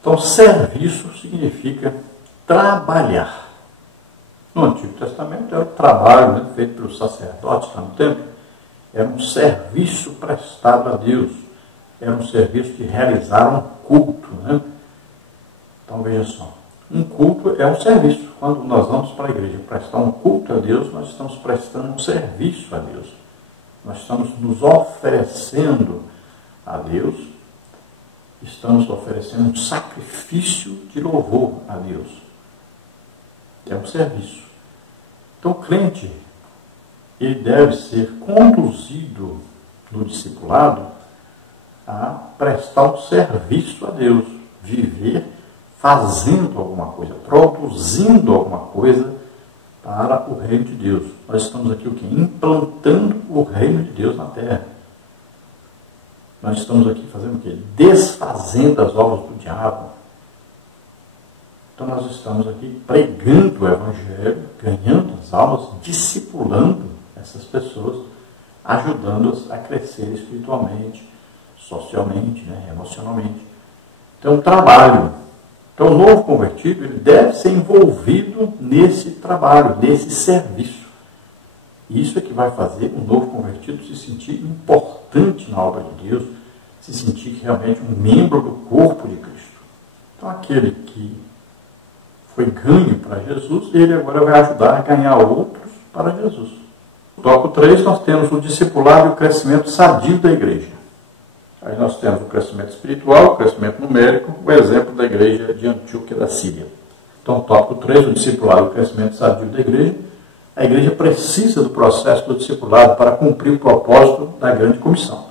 Então, serviço significa trabalhar. No Antigo Testamento era o trabalho feito pelos sacerdotes lá no templo. Era um serviço prestado a Deus. Era um serviço que realizaram um culto. Então, veja só. Um culto é um serviço. Quando nós vamos para a igreja prestar um culto a Deus, nós estamos prestando um serviço a Deus. Nós estamos nos oferecendo a Deus, estamos oferecendo um sacrifício de louvor a Deus. É um serviço. Então, o crente, ele deve ser conduzido no discipulado a prestar um serviço a Deus, viver fazendo alguma coisa, produzindo alguma coisa para o reino de Deus. Nós estamos aqui o quê? Implantando o reino de Deus na terra. Nós estamos aqui fazendo o quê? Desfazendo as obras do diabo. Então nós estamos aqui pregando o Evangelho, ganhando as almas, discipulando essas pessoas, ajudando-as a crescer espiritualmente, socialmente, emocionalmente. Então, trabalho. Então, o novo convertido ele deve ser envolvido nesse trabalho, nesse serviço. Isso é que vai fazer o novo convertido se sentir importante na obra de Deus, se sentir realmente um membro do corpo de Cristo. Então, aquele que foi ganho para Jesus, ele agora vai ajudar a ganhar outros para Jesus. No tópico 3, nós temos o discipulado e o crescimento sadio da igreja. Aí nós temos o crescimento espiritual, o crescimento numérico, o exemplo da igreja de Antioquia da Síria. Então, tópico 3, o discipulado e o crescimento sadio da igreja. A igreja precisa do processo do discipulado para cumprir o propósito da grande comissão.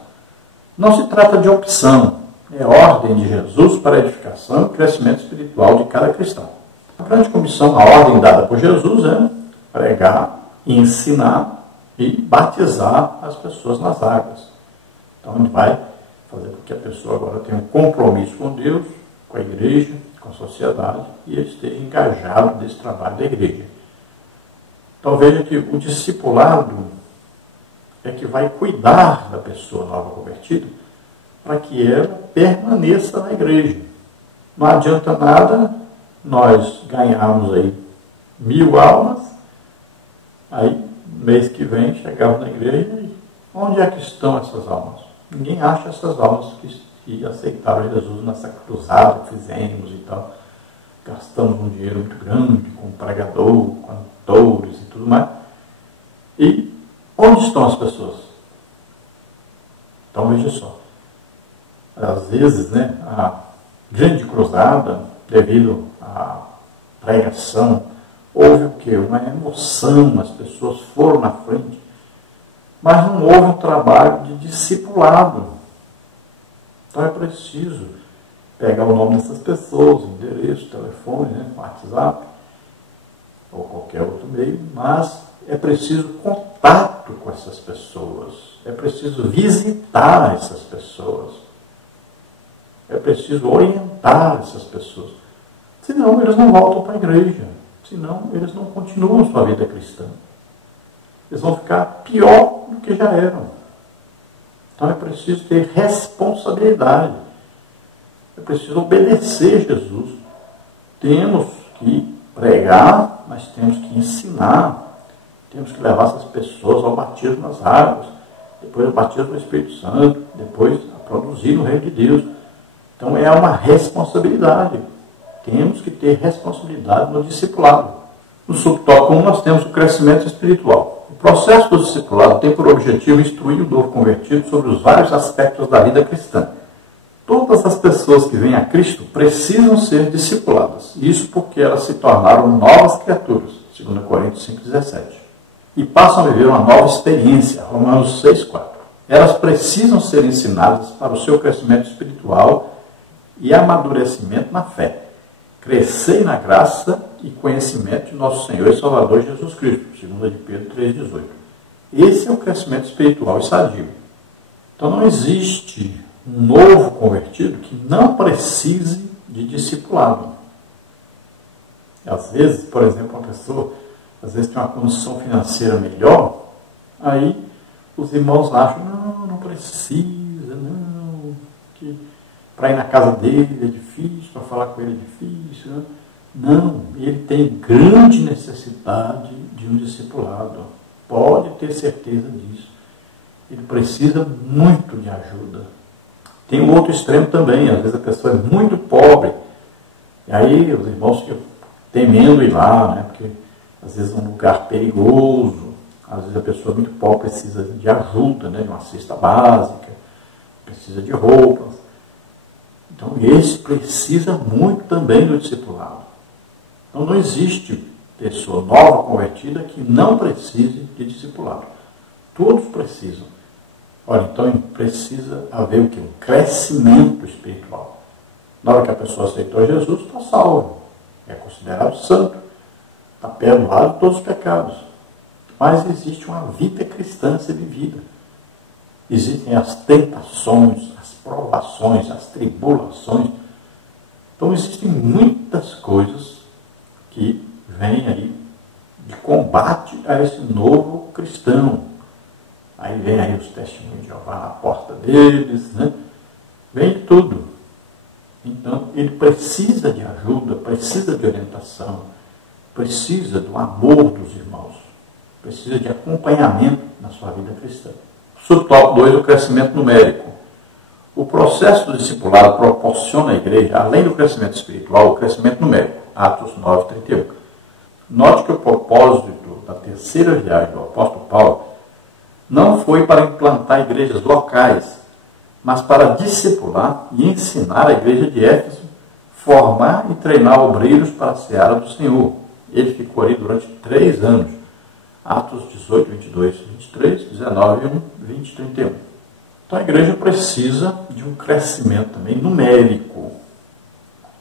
Não se trata de opção, é ordem de Jesus para a edificação e crescimento espiritual de cada cristão. A grande comissão, a ordem dada por Jesus é pregar, ensinar e batizar as pessoas nas águas. Então, ele vai fazer com que a pessoa agora tenha um compromisso com Deus, com a igreja, com a sociedade, e ele esteja engajado nesse trabalho da igreja. Então veja que o discipulado é que vai cuidar da pessoa nova convertida para que ela permaneça na igreja. Não adianta nada nós ganharmos aí 1000 almas, aí mês que vem chegamos na igreja e onde é que estão essas almas? Ninguém acha essas almas que aceitaram Jesus nessa cruzada que fizemos e tal. Gastamos um dinheiro muito grande com pregador, com cantores e tudo mais. E onde estão as pessoas? Então veja só. Às vezes, a grande cruzada, devido à pregação, houve o quê? Uma emoção, as pessoas foram na frente. Mas não houve um trabalho de discipulado. Então é preciso pegar o nome dessas pessoas, endereço, telefone, WhatsApp, ou qualquer outro meio, mas é preciso contato com essas pessoas. É preciso visitar essas pessoas. É preciso orientar essas pessoas. Senão eles não voltam para a igreja. Senão eles não continuam sua vida cristã. Eles vão ficar pior do que já eram. Então é preciso ter responsabilidade. é preciso obedecer Jesus. Temos que pregar, mas temos que ensinar, temos que levar essas pessoas ao batismo nas águas, depois ao batismo do Espírito Santo, depois a produzir no reino de Deus. Então é uma responsabilidade. Temos que ter responsabilidade no discipulado. No subtópico 1 nós temos o crescimento espiritual. O processo do discipulado tem por objetivo instruir o novo convertido sobre os vários aspectos da vida cristã. Todas as pessoas que vêm a Cristo precisam ser discipuladas. Isso porque elas se tornaram novas criaturas, 2 Coríntios 5,17. E passam a viver uma nova experiência, Romanos 6,4. Elas precisam ser ensinadas para o seu crescimento espiritual e amadurecimento na fé. Crescei na graça e conhecimento de nosso Senhor e Salvador Jesus Cristo, 2 de Pedro 3,18. Esse é o crescimento espiritual e sadio. Então não existe um novo convertido que não precise de discipulado. Às vezes, por exemplo, uma pessoa às vezes tem uma condição financeira melhor, aí os irmãos acham, não precisa, não, que para ir na casa dele é difícil, para falar com ele é difícil. Né? Não, ele tem grande necessidade de um discipulado. Pode ter certeza disso. Ele precisa muito de ajuda. Tem um outro extremo também, às vezes a pessoa é muito pobre, e aí os irmãos ficam temendo ir lá, né? Porque às vezes é um lugar perigoso, às vezes a pessoa muito pobre precisa de ajuda, né? De uma cesta básica, precisa de roupas. Então esse precisa muito também do discipulado. Então não existe pessoa nova convertida que não precise de discipulado. Todos precisam. Olha, então precisa haver o quê? Um crescimento espiritual. Na hora que a pessoa aceitou Jesus, está salvo. É considerado santo. Está perdoado de todos os pecados. Mas existe uma vida cristã a ser vivida. Existem as tentações, as provações, as tribulações. Então existem muitas coisas que vêm aí de combate a esse novo cristão. Aí vem aí os testemunhos de Jeová na porta deles, né? Vem tudo. Então, ele precisa de ajuda, precisa de orientação, precisa do amor dos irmãos, precisa de acompanhamento na sua vida cristã. Subtópico 2, o crescimento numérico. O processo do discipulado proporciona à igreja, além do crescimento espiritual, o crescimento numérico. Atos 9:31. Note que o propósito da terceira viagem do apóstolo Paulo não foi para implantar igrejas locais, mas para discipular e ensinar a igreja de Éfeso, formar e treinar obreiros para a seara do Senhor. Ele ficou ali durante 3 anos. Atos 18, 22, 23, 19, 1, 20, 31. Então a igreja precisa de um crescimento também numérico.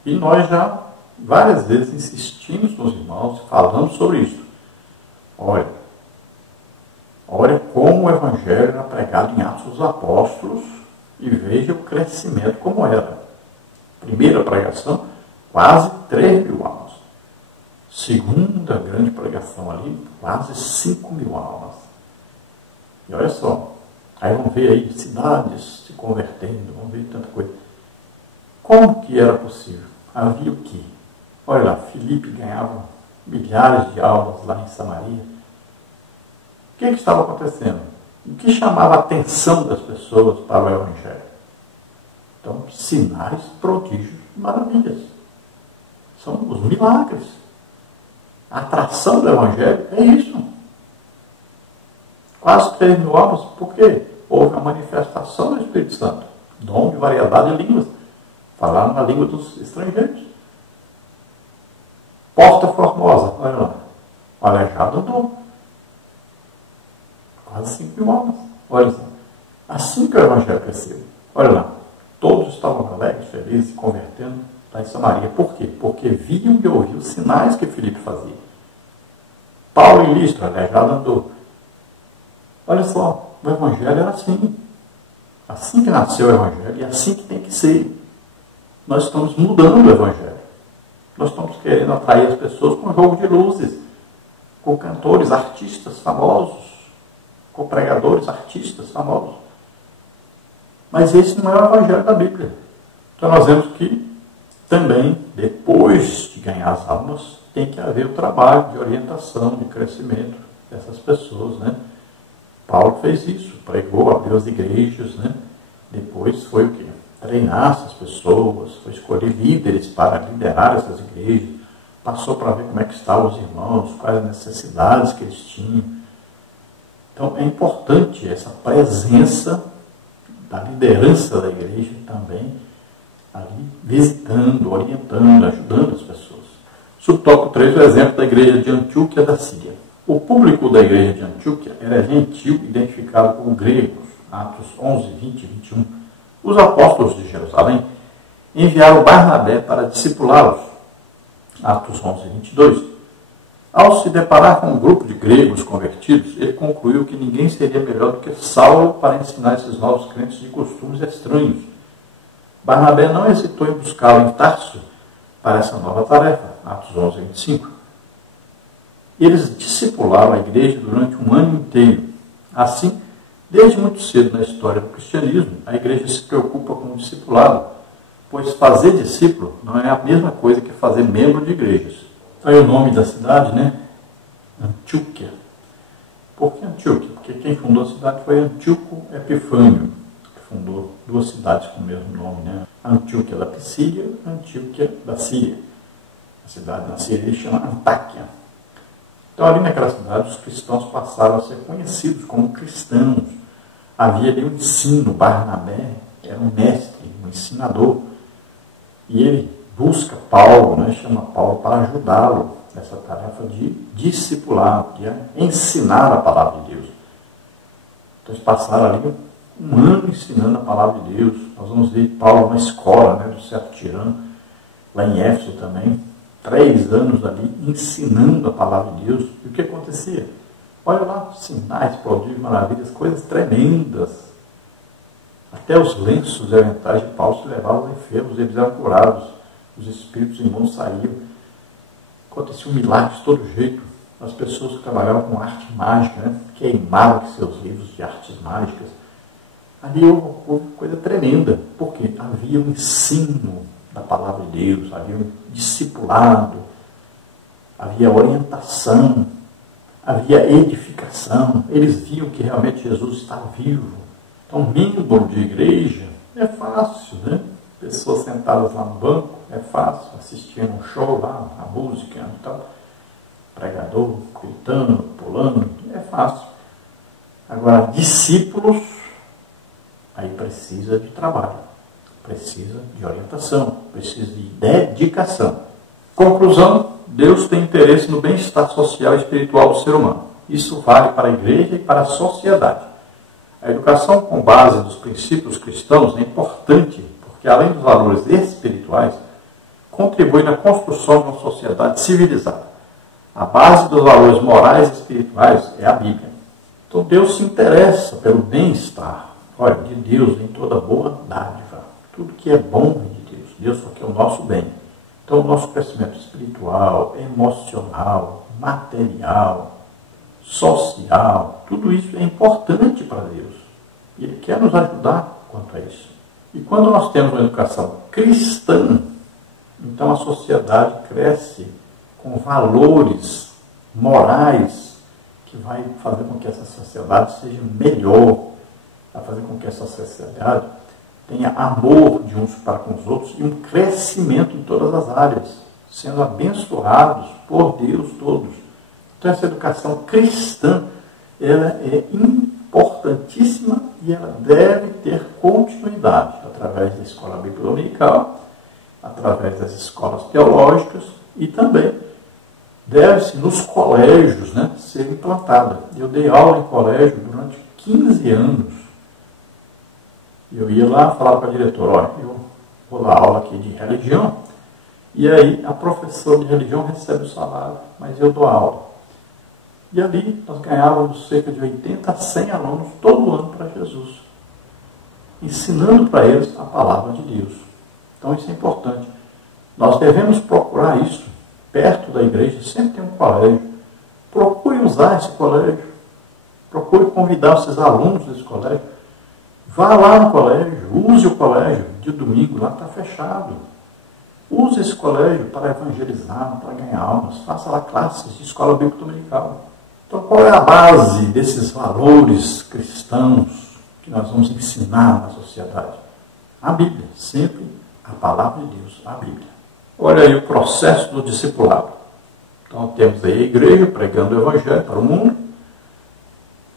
E nós já várias vezes insistimos com os irmãos, falando sobre isso. Olha como o Evangelho era pregado em Atos dos Apóstolos e veja o crescimento como era. Primeira pregação, quase 3.000 almas. Segunda grande pregação ali, quase 5.000 almas. E olha só, aí vão ver aí cidades se convertendo, vão ver tanta coisa. Como que era possível? Havia o quê? Olha lá, Filipe ganhava milhares de almas lá em Samaria. O que estava acontecendo? O que chamava a atenção das pessoas para o Evangelho? Então, sinais, prodígios, maravilhas. São os milagres. A atração do Evangelho é isso. Quase 3.000 almas, por quê? Houve a manifestação do Espírito Santo. Dom de variedade de línguas. Falaram na língua dos estrangeiros. Porta Formosa, olha lá. O aleijado andou. Quase 5.000 almas. Olha só. Assim que o Evangelho cresceu. Olha lá. Todos estavam alegres, felizes, se convertendo lá em Samaria. Por quê? Porque viam e ouviam os sinais que Filipe fazia. Paulo em Listra, aleijado andou. Olha só, o Evangelho era assim. Assim que nasceu o Evangelho e assim que tem que ser. Nós estamos mudando o Evangelho. Nós estamos querendo atrair as pessoas com jogo de luzes, com cantores, artistas famosos, com pregadores, artistas famosos. Mas esse não é o Evangelho da Bíblia. Então nós vemos que também, depois de ganhar as almas, tem que haver o trabalho de orientação, de crescimento dessas pessoas, né? Paulo fez isso, pregou, abriu as igrejas, né? Depois foi o quê? Treinar essas pessoas, foi escolher líderes para liderar essas igrejas, passou para ver como é que estavam os irmãos, quais as necessidades que eles tinham. Então é importante essa presença da liderança da igreja também, ali visitando, orientando, ajudando as pessoas. Subtópico 3, o exemplo da igreja de Antioquia da Síria. O público da igreja de Antioquia era gentil, identificado como gregos, Atos 11, 20 e 21. Os apóstolos de Jerusalém enviaram Barnabé para discipulá-los, Atos 11, 22. Ao se deparar com um grupo de gregos convertidos, ele concluiu que ninguém seria melhor do que Saulo para ensinar esses novos crentes de costumes estranhos. Barnabé não hesitou em buscá-lo em Tarso para essa nova tarefa, Atos 11, 25. Eles discipularam a igreja durante um ano inteiro. Assim, desde muito cedo na história do cristianismo, a igreja se preocupa com o discipulado, pois fazer discípulo não é a mesma coisa que fazer membro de igrejas. Então é o nome da cidade, né? Antioquia. Por que Antioquia? Porque quem fundou a cidade foi Antíoco Epifânio, que fundou duas cidades com o mesmo nome, né? Antioquia da Pisídia e Antioquia da Síria. A cidade da Síria ele chama Antáquia. Então ali naquela cidade os cristãos passaram a ser conhecidos como cristãos. Havia ali um ensino. Barnabé era um mestre, um ensinador. E ele busca Paulo, né, chama Paulo para ajudá-lo nessa tarefa de discipular, de ensinar a palavra de Deus. Então eles passaram ali um ano ensinando a palavra de Deus. Nós vamos ver Paulo na escola, né, do certo tirano, lá em Éfeso também, 3 anos ali ensinando a palavra de Deus. E o que acontecia? Olha lá, sinais, prodígios, maravilhas, coisas tremendas. Até os lenços orientais de Paulo se levavam aos enfermos, eles eram curados. Os espíritos imundos saíam. Aconteciam milagres de todo jeito. As pessoas que trabalhavam com arte mágica, né, queimavam seus livros de artes mágicas. Ali houve coisa tremenda, porque havia um ensino da palavra de Deus, havia um discipulado, havia orientação, havia edificação. Eles viam que realmente Jesus estava vivo. Então, membro de igreja é fácil, né? Pessoas sentadas lá no banco, é fácil, assistindo um show lá, a música e tal, pregador gritando, pulando, é fácil. Agora, discípulos, aí precisa de trabalho, precisa de orientação, precisa de dedicação. Conclusão, Deus tem interesse no bem-estar social e espiritual do ser humano. Isso vale para a igreja e para a sociedade. A educação com base nos princípios cristãos é importante, porque além dos valores espirituais, contribui na construção de uma sociedade civilizada. A base dos valores morais e espirituais é a Bíblia. Então Deus se interessa pelo bem-estar. Olha, de Deus vem toda boa dádiva. Tudo que é bom vem de Deus. Deus só quer o nosso bem. Então o nosso crescimento espiritual, emocional, material, social, tudo isso é importante para Deus. E Ele quer nos ajudar quanto a isso. E quando nós temos uma educação cristã, então a sociedade cresce com valores morais que vai fazer com que essa sociedade seja melhor, vai fazer com que essa sociedade tenha amor de uns para com os outros e um crescimento em todas as áreas, sendo abençoados por Deus todos. Então essa educação cristã, ela é importantíssima e ela deve ter continuidade através da escola bíblica dominical, através das escolas teológicas e também deve-se nos colégios, né, ser implantada. Eu dei aula em colégio durante 15 anos. Eu ia lá falar para a diretora, olha, eu vou dar aula aqui de religião e aí a professora de religião recebe o salário, mas eu dou aula. E ali nós ganhávamos cerca de 80 a 100 alunos todo ano para Jesus, ensinando para eles a palavra de Deus. Então isso é importante. Nós devemos procurar isso. Perto da igreja sempre tem um colégio. Procure usar esse colégio. Procure convidar esses alunos desse colégio. Vá lá no colégio, use o colégio, dia de domingo lá está fechado. Use esse colégio para evangelizar, para ganhar almas. Faça lá classes de escola bíblica dominical. Então, qual é a base desses valores cristãos que nós vamos ensinar na sociedade? A Bíblia, sempre a palavra de Deus, a Bíblia. Olha aí o processo do discipulado. Então, temos aí a igreja pregando o evangelho para o mundo.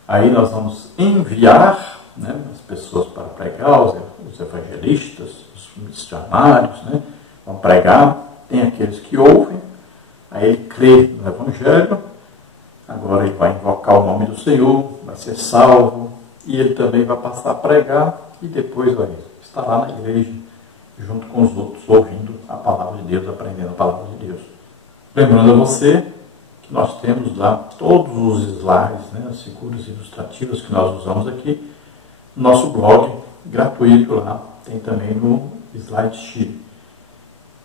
Aí nós vamos enviar, né, as pessoas para pregar, os evangelistas, os missionários, né, vão pregar. Tem aqueles que ouvem, aí ele crê no evangelho, agora ele vai invocar o nome do Senhor, vai ser salvo, e ele também vai passar a pregar, e depois vai estar lá na igreja, junto com os outros, ouvindo a palavra de Deus, aprendendo a palavra de Deus. Lembrando a você que nós temos lá todos os slides, né, as figuras ilustrativas que nós usamos aqui, no nosso blog gratuito lá, tem também no SlideShare.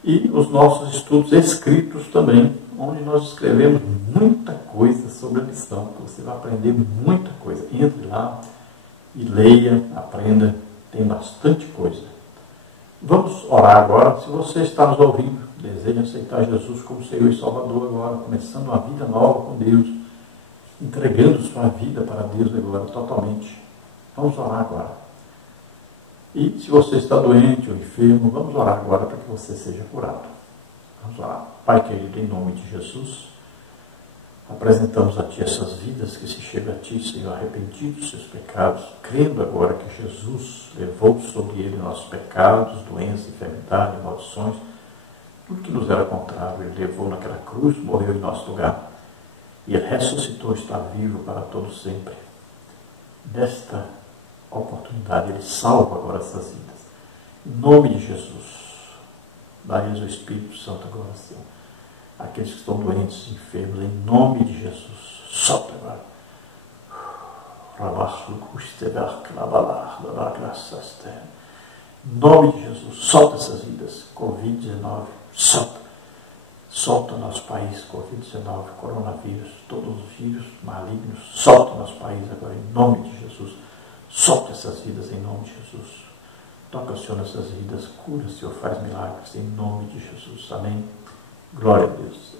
E os nossos estudos escritos também, onde nós escrevemos muita coisa sobre a missão. Você vai aprender muita coisa. Entre lá e leia, aprenda, tem bastante coisa. Vamos orar agora. Se você está nos ouvindo, deseja aceitar Jesus como Senhor e Salvador agora, começando uma vida nova com Deus, entregando sua vida para Deus agora totalmente. Vamos orar agora. E se você está doente ou enfermo, vamos orar agora para que você seja curado. Vamos orar. Pai querido, em nome de Jesus, apresentamos a Ti essas vidas que se chegam a Ti, Senhor, arrependidos dos seus pecados, crendo agora que Jesus levou sobre Ele nossos pecados, doenças, enfermidades, maldições, tudo que nos era contrário, Ele levou naquela cruz, morreu em nosso lugar, e Ele ressuscitou, está vivo para todo sempre. Nesta oportunidade, Ele salva agora essas vidas. Em nome de Jesus, dá-lhes o Espírito Santo agora, Senhor. Aqueles que estão doentes, enfermos, em nome de Jesus, solta agora. Em nome de Jesus, solta essas vidas. Covid-19, solta. Solta o nosso país, Covid-19, coronavírus, todos os vírus malignos, solta o nosso país agora, em nome de Jesus. Solta essas vidas em nome de Jesus. Toca, Senhor, nessas vidas, cura, Senhor, faz milagres em nome de Jesus. Amém. Glória a Deus.